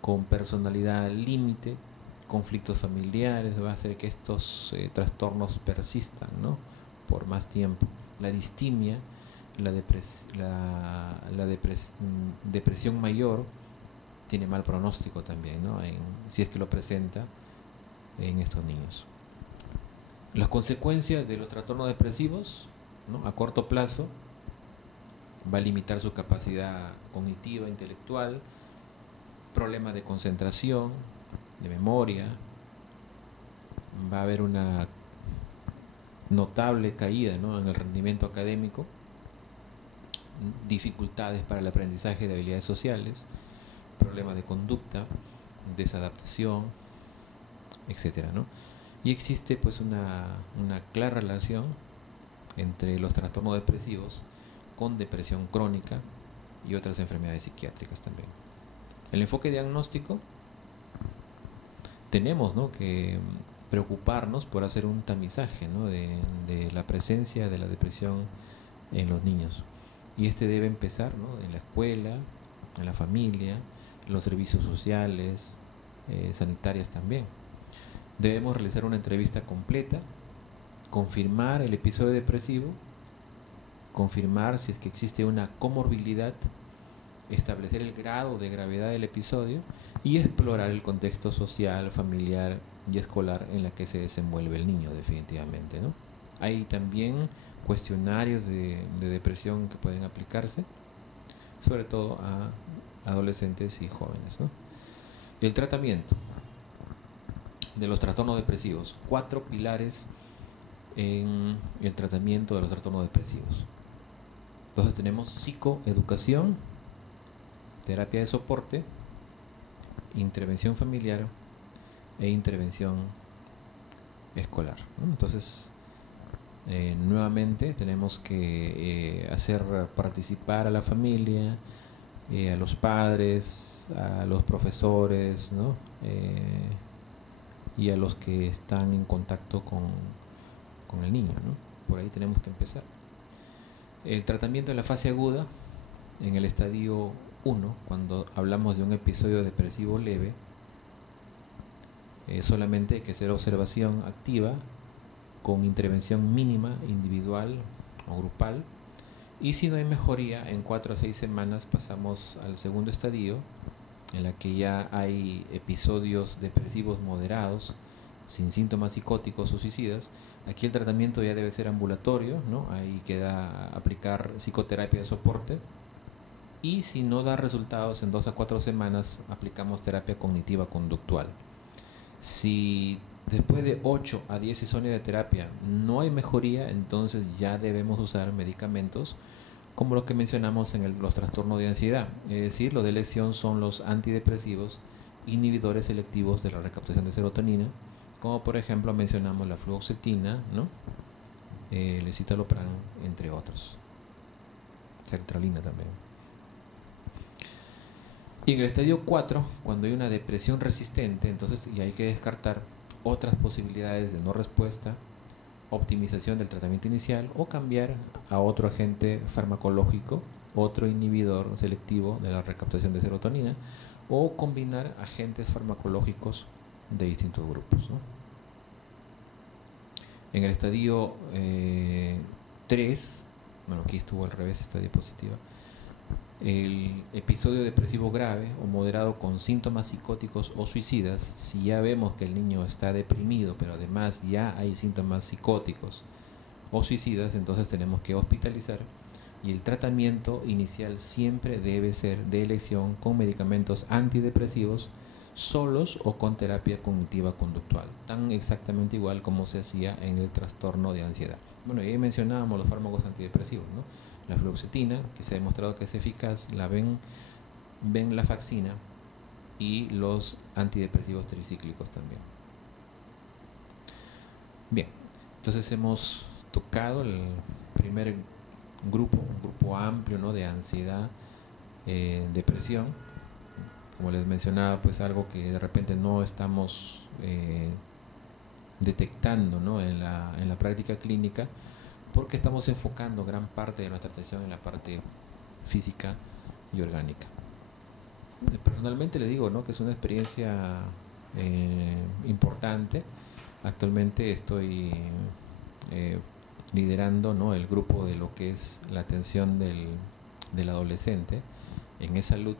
con personalidad límite, conflictos familiares, va a hacer que estos trastornos persistan, ¿no?, por más tiempo. La distimia, depresión mayor tiene mal pronóstico también, ¿no?, si es que lo presenta en estos niños. Las consecuencias de los trastornos depresivos, ¿no?, a corto plazo, va a limitar su capacidad cognitiva, intelectual, problemas de concentración, de memoria, va a haber una notable caída, ¿no?, en el rendimiento académico, dificultades para el aprendizaje de habilidades sociales, problemas de conducta, desadaptación, etcétera, ¿no? Y existe pues una clara relación entre los trastornos depresivos con depresión crónica y otras enfermedades psiquiátricas también. El enfoque diagnóstico, tenemos, ¿no?, que preocuparnos por hacer un tamizaje, ¿no?, de la presencia de la depresión en los niños. Y este debe empezar, ¿no?, en la escuela, en la familia, en los servicios sociales, sanitarias también. Debemos realizar una entrevista completa, confirmar el episodio depresivo, confirmar si es que existe una comorbilidad, establecer el grado de gravedad del episodio y explorar el contexto social, familiar y escolar en la que se desenvuelve el niño, definitivamente, ¿no? Hay también cuestionarios de depresión que pueden aplicarse, sobre todo a adolescentes y jóvenes, ¿no? El tratamiento de los trastornos depresivos. 4 pilares en el tratamiento de los trastornos depresivos. Entonces tenemos psicoeducación, terapia de soporte, intervención familiar e intervención escolar, ¿no? Entonces, nuevamente tenemos que hacer participar a la familia, a los padres, a los profesores, ¿no? Y a los que están en contacto con el niño, ¿no? Por ahí tenemos que empezar. El tratamiento en la fase aguda, en el estadio 1, cuando hablamos de un episodio depresivo leve, solamente hay que hacer observación activa con intervención mínima, individual o grupal, y si no hay mejoría, en 4 a 6 semanas pasamos al segundo estadio, en la que ya hay episodios depresivos moderados, sin síntomas psicóticos o suicidas. Aquí el tratamiento ya debe ser ambulatorio, ¿no? Ahí queda aplicar psicoterapia de soporte, y si no da resultados en 2 a 4 semanas, aplicamos terapia cognitiva conductual. Si después de 8 a 10 sesiones de terapia no hay mejoría, entonces ya debemos usar medicamentos como los que mencionamos en los trastornos de ansiedad. Es decir, los de elección son los antidepresivos, inhibidores selectivos de la recaptación de serotonina, como por ejemplo mencionamos la fluoxetina, ¿no?, el escitalopram, entre otros. Sertralina también. Y en el estadio 4, cuando hay una depresión resistente, entonces ya hay que descartar otras posibilidades de no respuesta, optimización del tratamiento inicial o cambiar a otro agente farmacológico, otro inhibidor selectivo de la recaptación de serotonina, o combinar agentes farmacológicos de distintos grupos, ¿no? En el estadio 3, bueno, aquí estuvo al revés esta diapositiva, el episodio depresivo grave o moderado con síntomas psicóticos o suicidas, si ya vemos que el niño está deprimido, pero además ya hay síntomas psicóticos o suicidas, entonces tenemos que hospitalizar, y el tratamiento inicial siempre debe ser de elección con medicamentos antidepresivos solos o con terapia cognitiva conductual, tan exactamente igual como se hacía en el trastorno de ansiedad. Bueno, y ahí mencionábamos los fármacos antidepresivos, ¿no? La fluoxetina, que se ha demostrado que es eficaz, la venlafaxina y los antidepresivos tricíclicos también. Bien, entonces hemos tocado el primer grupo, un grupo amplio, ¿no?, de ansiedad, depresión. Como les mencionaba, pues algo que de repente no estamos detectando, ¿no?, en la práctica clínica, porque estamos enfocando gran parte de nuestra atención en la parte física y orgánica. Personalmente le digo, ¿no?, que es una experiencia importante. Actualmente estoy liderando, ¿no?, el grupo de lo que es la atención del adolescente en e-salud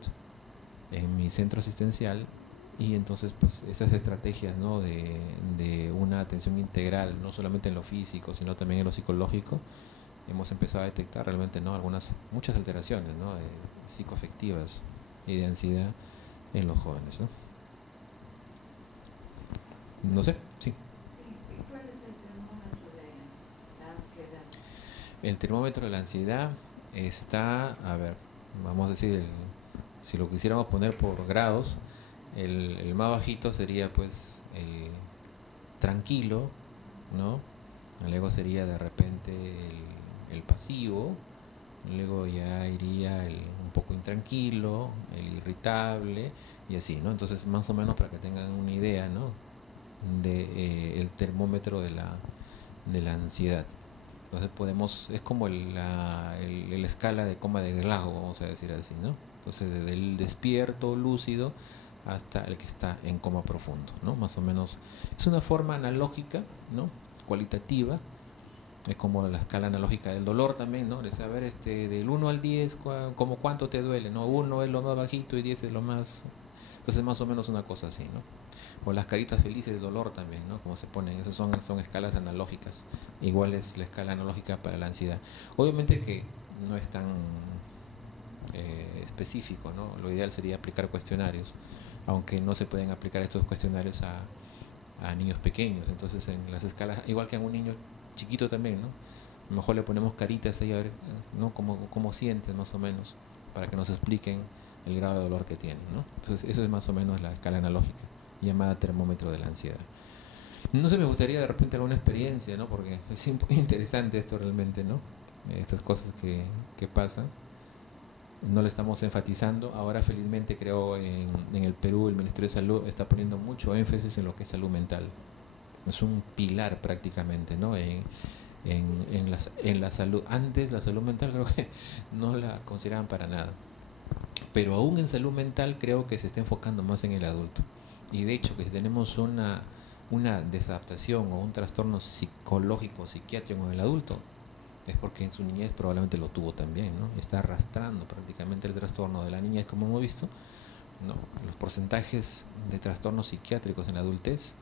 en mi centro asistencial, y entonces pues esas estrategias, ¿no?, de una atención integral, no solamente en lo físico sino también en lo psicológico, hemos empezado a detectar realmente, ¿no?, muchas alteraciones, ¿no?, psicoafectivas y de ansiedad en los jóvenes, ¿no? No sé, sí. ¿Y cuál es el termómetro de la ansiedad? El termómetro de la ansiedad está, a ver, vamos a decir, si lo quisiéramos poner por grados, el más bajito sería pues el tranquilo, ¿no? Luego sería de repente el pasivo, luego ya iría un poco intranquilo, el irritable y así, ¿no? Entonces más o menos para que tengan una idea, ¿no?, el termómetro de la ansiedad. Entonces podemos, es como la escala de coma de Glasgow, vamos a decir así, ¿no? Entonces desde el despierto, lúcido, hasta el que está en coma profundo, ¿no? Más o menos es una forma analógica, ¿no? Cualitativa, es como la escala analógica del dolor también, ¿no? De saber del 1 al 10, como cuánto te duele, ¿no? 1 es lo más bajito y 10 es lo más... Entonces más o menos una cosa así, ¿no? O las caritas felices de dolor también, ¿no? Como se ponen, esas son escalas analógicas. Igual es la escala analógica para la ansiedad. Obviamente que no es tan específico, ¿no? Lo ideal sería aplicar cuestionarios, aunque no se pueden aplicar estos cuestionarios a niños pequeños. Entonces en las escalas, igual que a un niño chiquito también, ¿no? A lo mejor le ponemos caritas ahí a ver, ¿no? Cómo sienten más o menos, para que nos expliquen el grado de dolor que tienen, ¿no? Entonces eso es más o menos la escala analógica, llamada termómetro de la ansiedad. No sé, me gustaría de repente alguna experiencia, ¿no? Porque es muy interesante esto realmente, ¿no? Estas cosas que pasan. No lo estamos enfatizando. Ahora felizmente creo en el Perú el Ministerio de Salud está poniendo mucho énfasis en lo que es salud mental. Es un pilar prácticamente, ¿no? En la salud. Antes la salud mental creo que no la consideraban para nada. Pero aún en salud mental creo que se está enfocando más en el adulto. Y de hecho que si tenemos una desadaptación o un trastorno psicológico, psiquiátrico en el adulto, es porque en su niñez probablemente lo tuvo también, ¿no? Está arrastrando prácticamente el trastorno de la niñez, como hemos visto, ¿no? Los porcentajes de trastornos psiquiátricos en la adultez,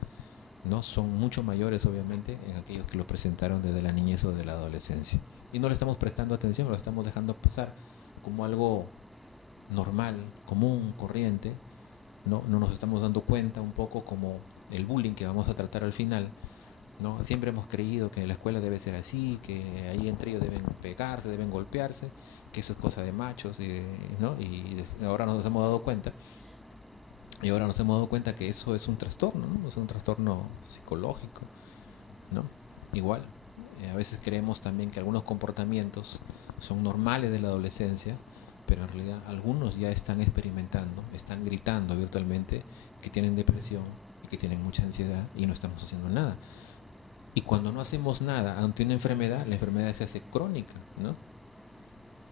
¿no? Son mucho mayores, obviamente, en aquellos que lo presentaron desde la niñez o de la adolescencia. Y no le estamos prestando atención, lo estamos dejando pasar como algo normal, común, corriente, ¿no? No nos estamos dando cuenta un poco como el bullying que vamos a tratar al final, ¿no? Siempre hemos creído que en la escuela debe ser así, que ahí entre ellos deben pegarse, deben golpearse, que eso es cosa de machos, ¿no? Y ahora nos hemos dado cuenta, que eso es un trastorno, ¿no? Es un trastorno psicológico, ¿no? Igual, a veces creemos también que algunos comportamientos son normales de la adolescencia, pero en realidad algunos ya están experimentando, están gritando virtualmente que tienen depresión y que tienen mucha ansiedad y no estamos haciendo nada. Y cuando no hacemos nada ante una enfermedad, la enfermedad se hace crónica, ¿no?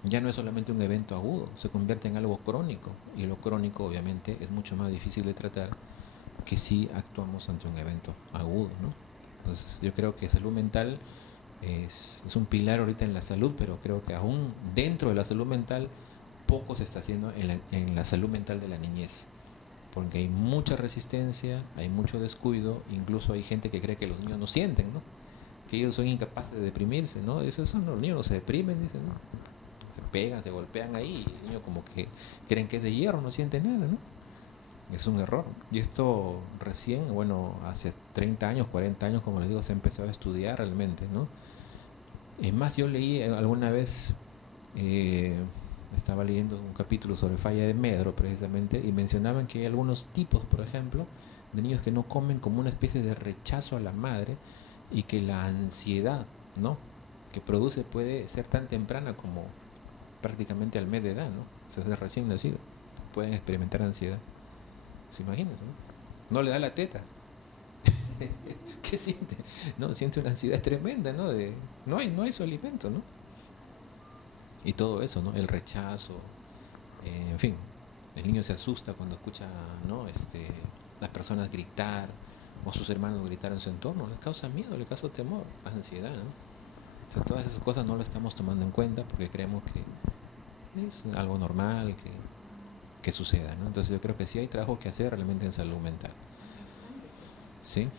Ya no es solamente un evento agudo, se convierte en algo crónico. Y lo crónico, obviamente, es mucho más difícil de tratar que si actuamos ante un evento agudo, ¿no? Entonces, yo creo que salud mental es un pilar ahorita en la salud, pero creo que aún dentro de la salud mental, poco se está haciendo en la salud mental de la niñez. Porque hay mucha resistencia, hay mucho descuido, incluso hay gente que cree que los niños no sienten, ¿no? Que ellos son incapaces de deprimirse, ¿no? Esos son los niños, no se deprimen, dicen, ¿no? Se pegan, se golpean ahí, y el niño como que creen que es de hierro, no siente nada, ¿no? Es un error. Y esto recién, bueno, hace 30 años, 40 años, como les digo, se ha empezado a estudiar realmente, ¿no? Es más, yo leí alguna vez, eh, estaba leyendo un capítulo sobre falla de Medro precisamente, y mencionaban que hay algunos tipos, por ejemplo, de niños que no comen como una especie de rechazo a la madre, y que la ansiedad, ¿no?, que produce puede ser tan temprana como prácticamente al mes de edad, ¿no? O sea, es recién nacido. Pueden experimentar ansiedad. ¿Se imaginan, no? No le da la teta. ¿Qué siente? No, siente una ansiedad tremenda, ¿no? No hay su alimento, ¿no? Y todo eso, ¿no? El rechazo, en fin, el niño se asusta cuando escucha, ¿no? Las personas gritar o sus hermanos gritar en su entorno, les causa miedo, les causa temor, ansiedad, ¿no? O sea, todas esas cosas no las estamos tomando en cuenta porque creemos que es algo normal que suceda, ¿no? Entonces yo creo que sí hay trabajo que hacer realmente en salud mental. ¿Sí?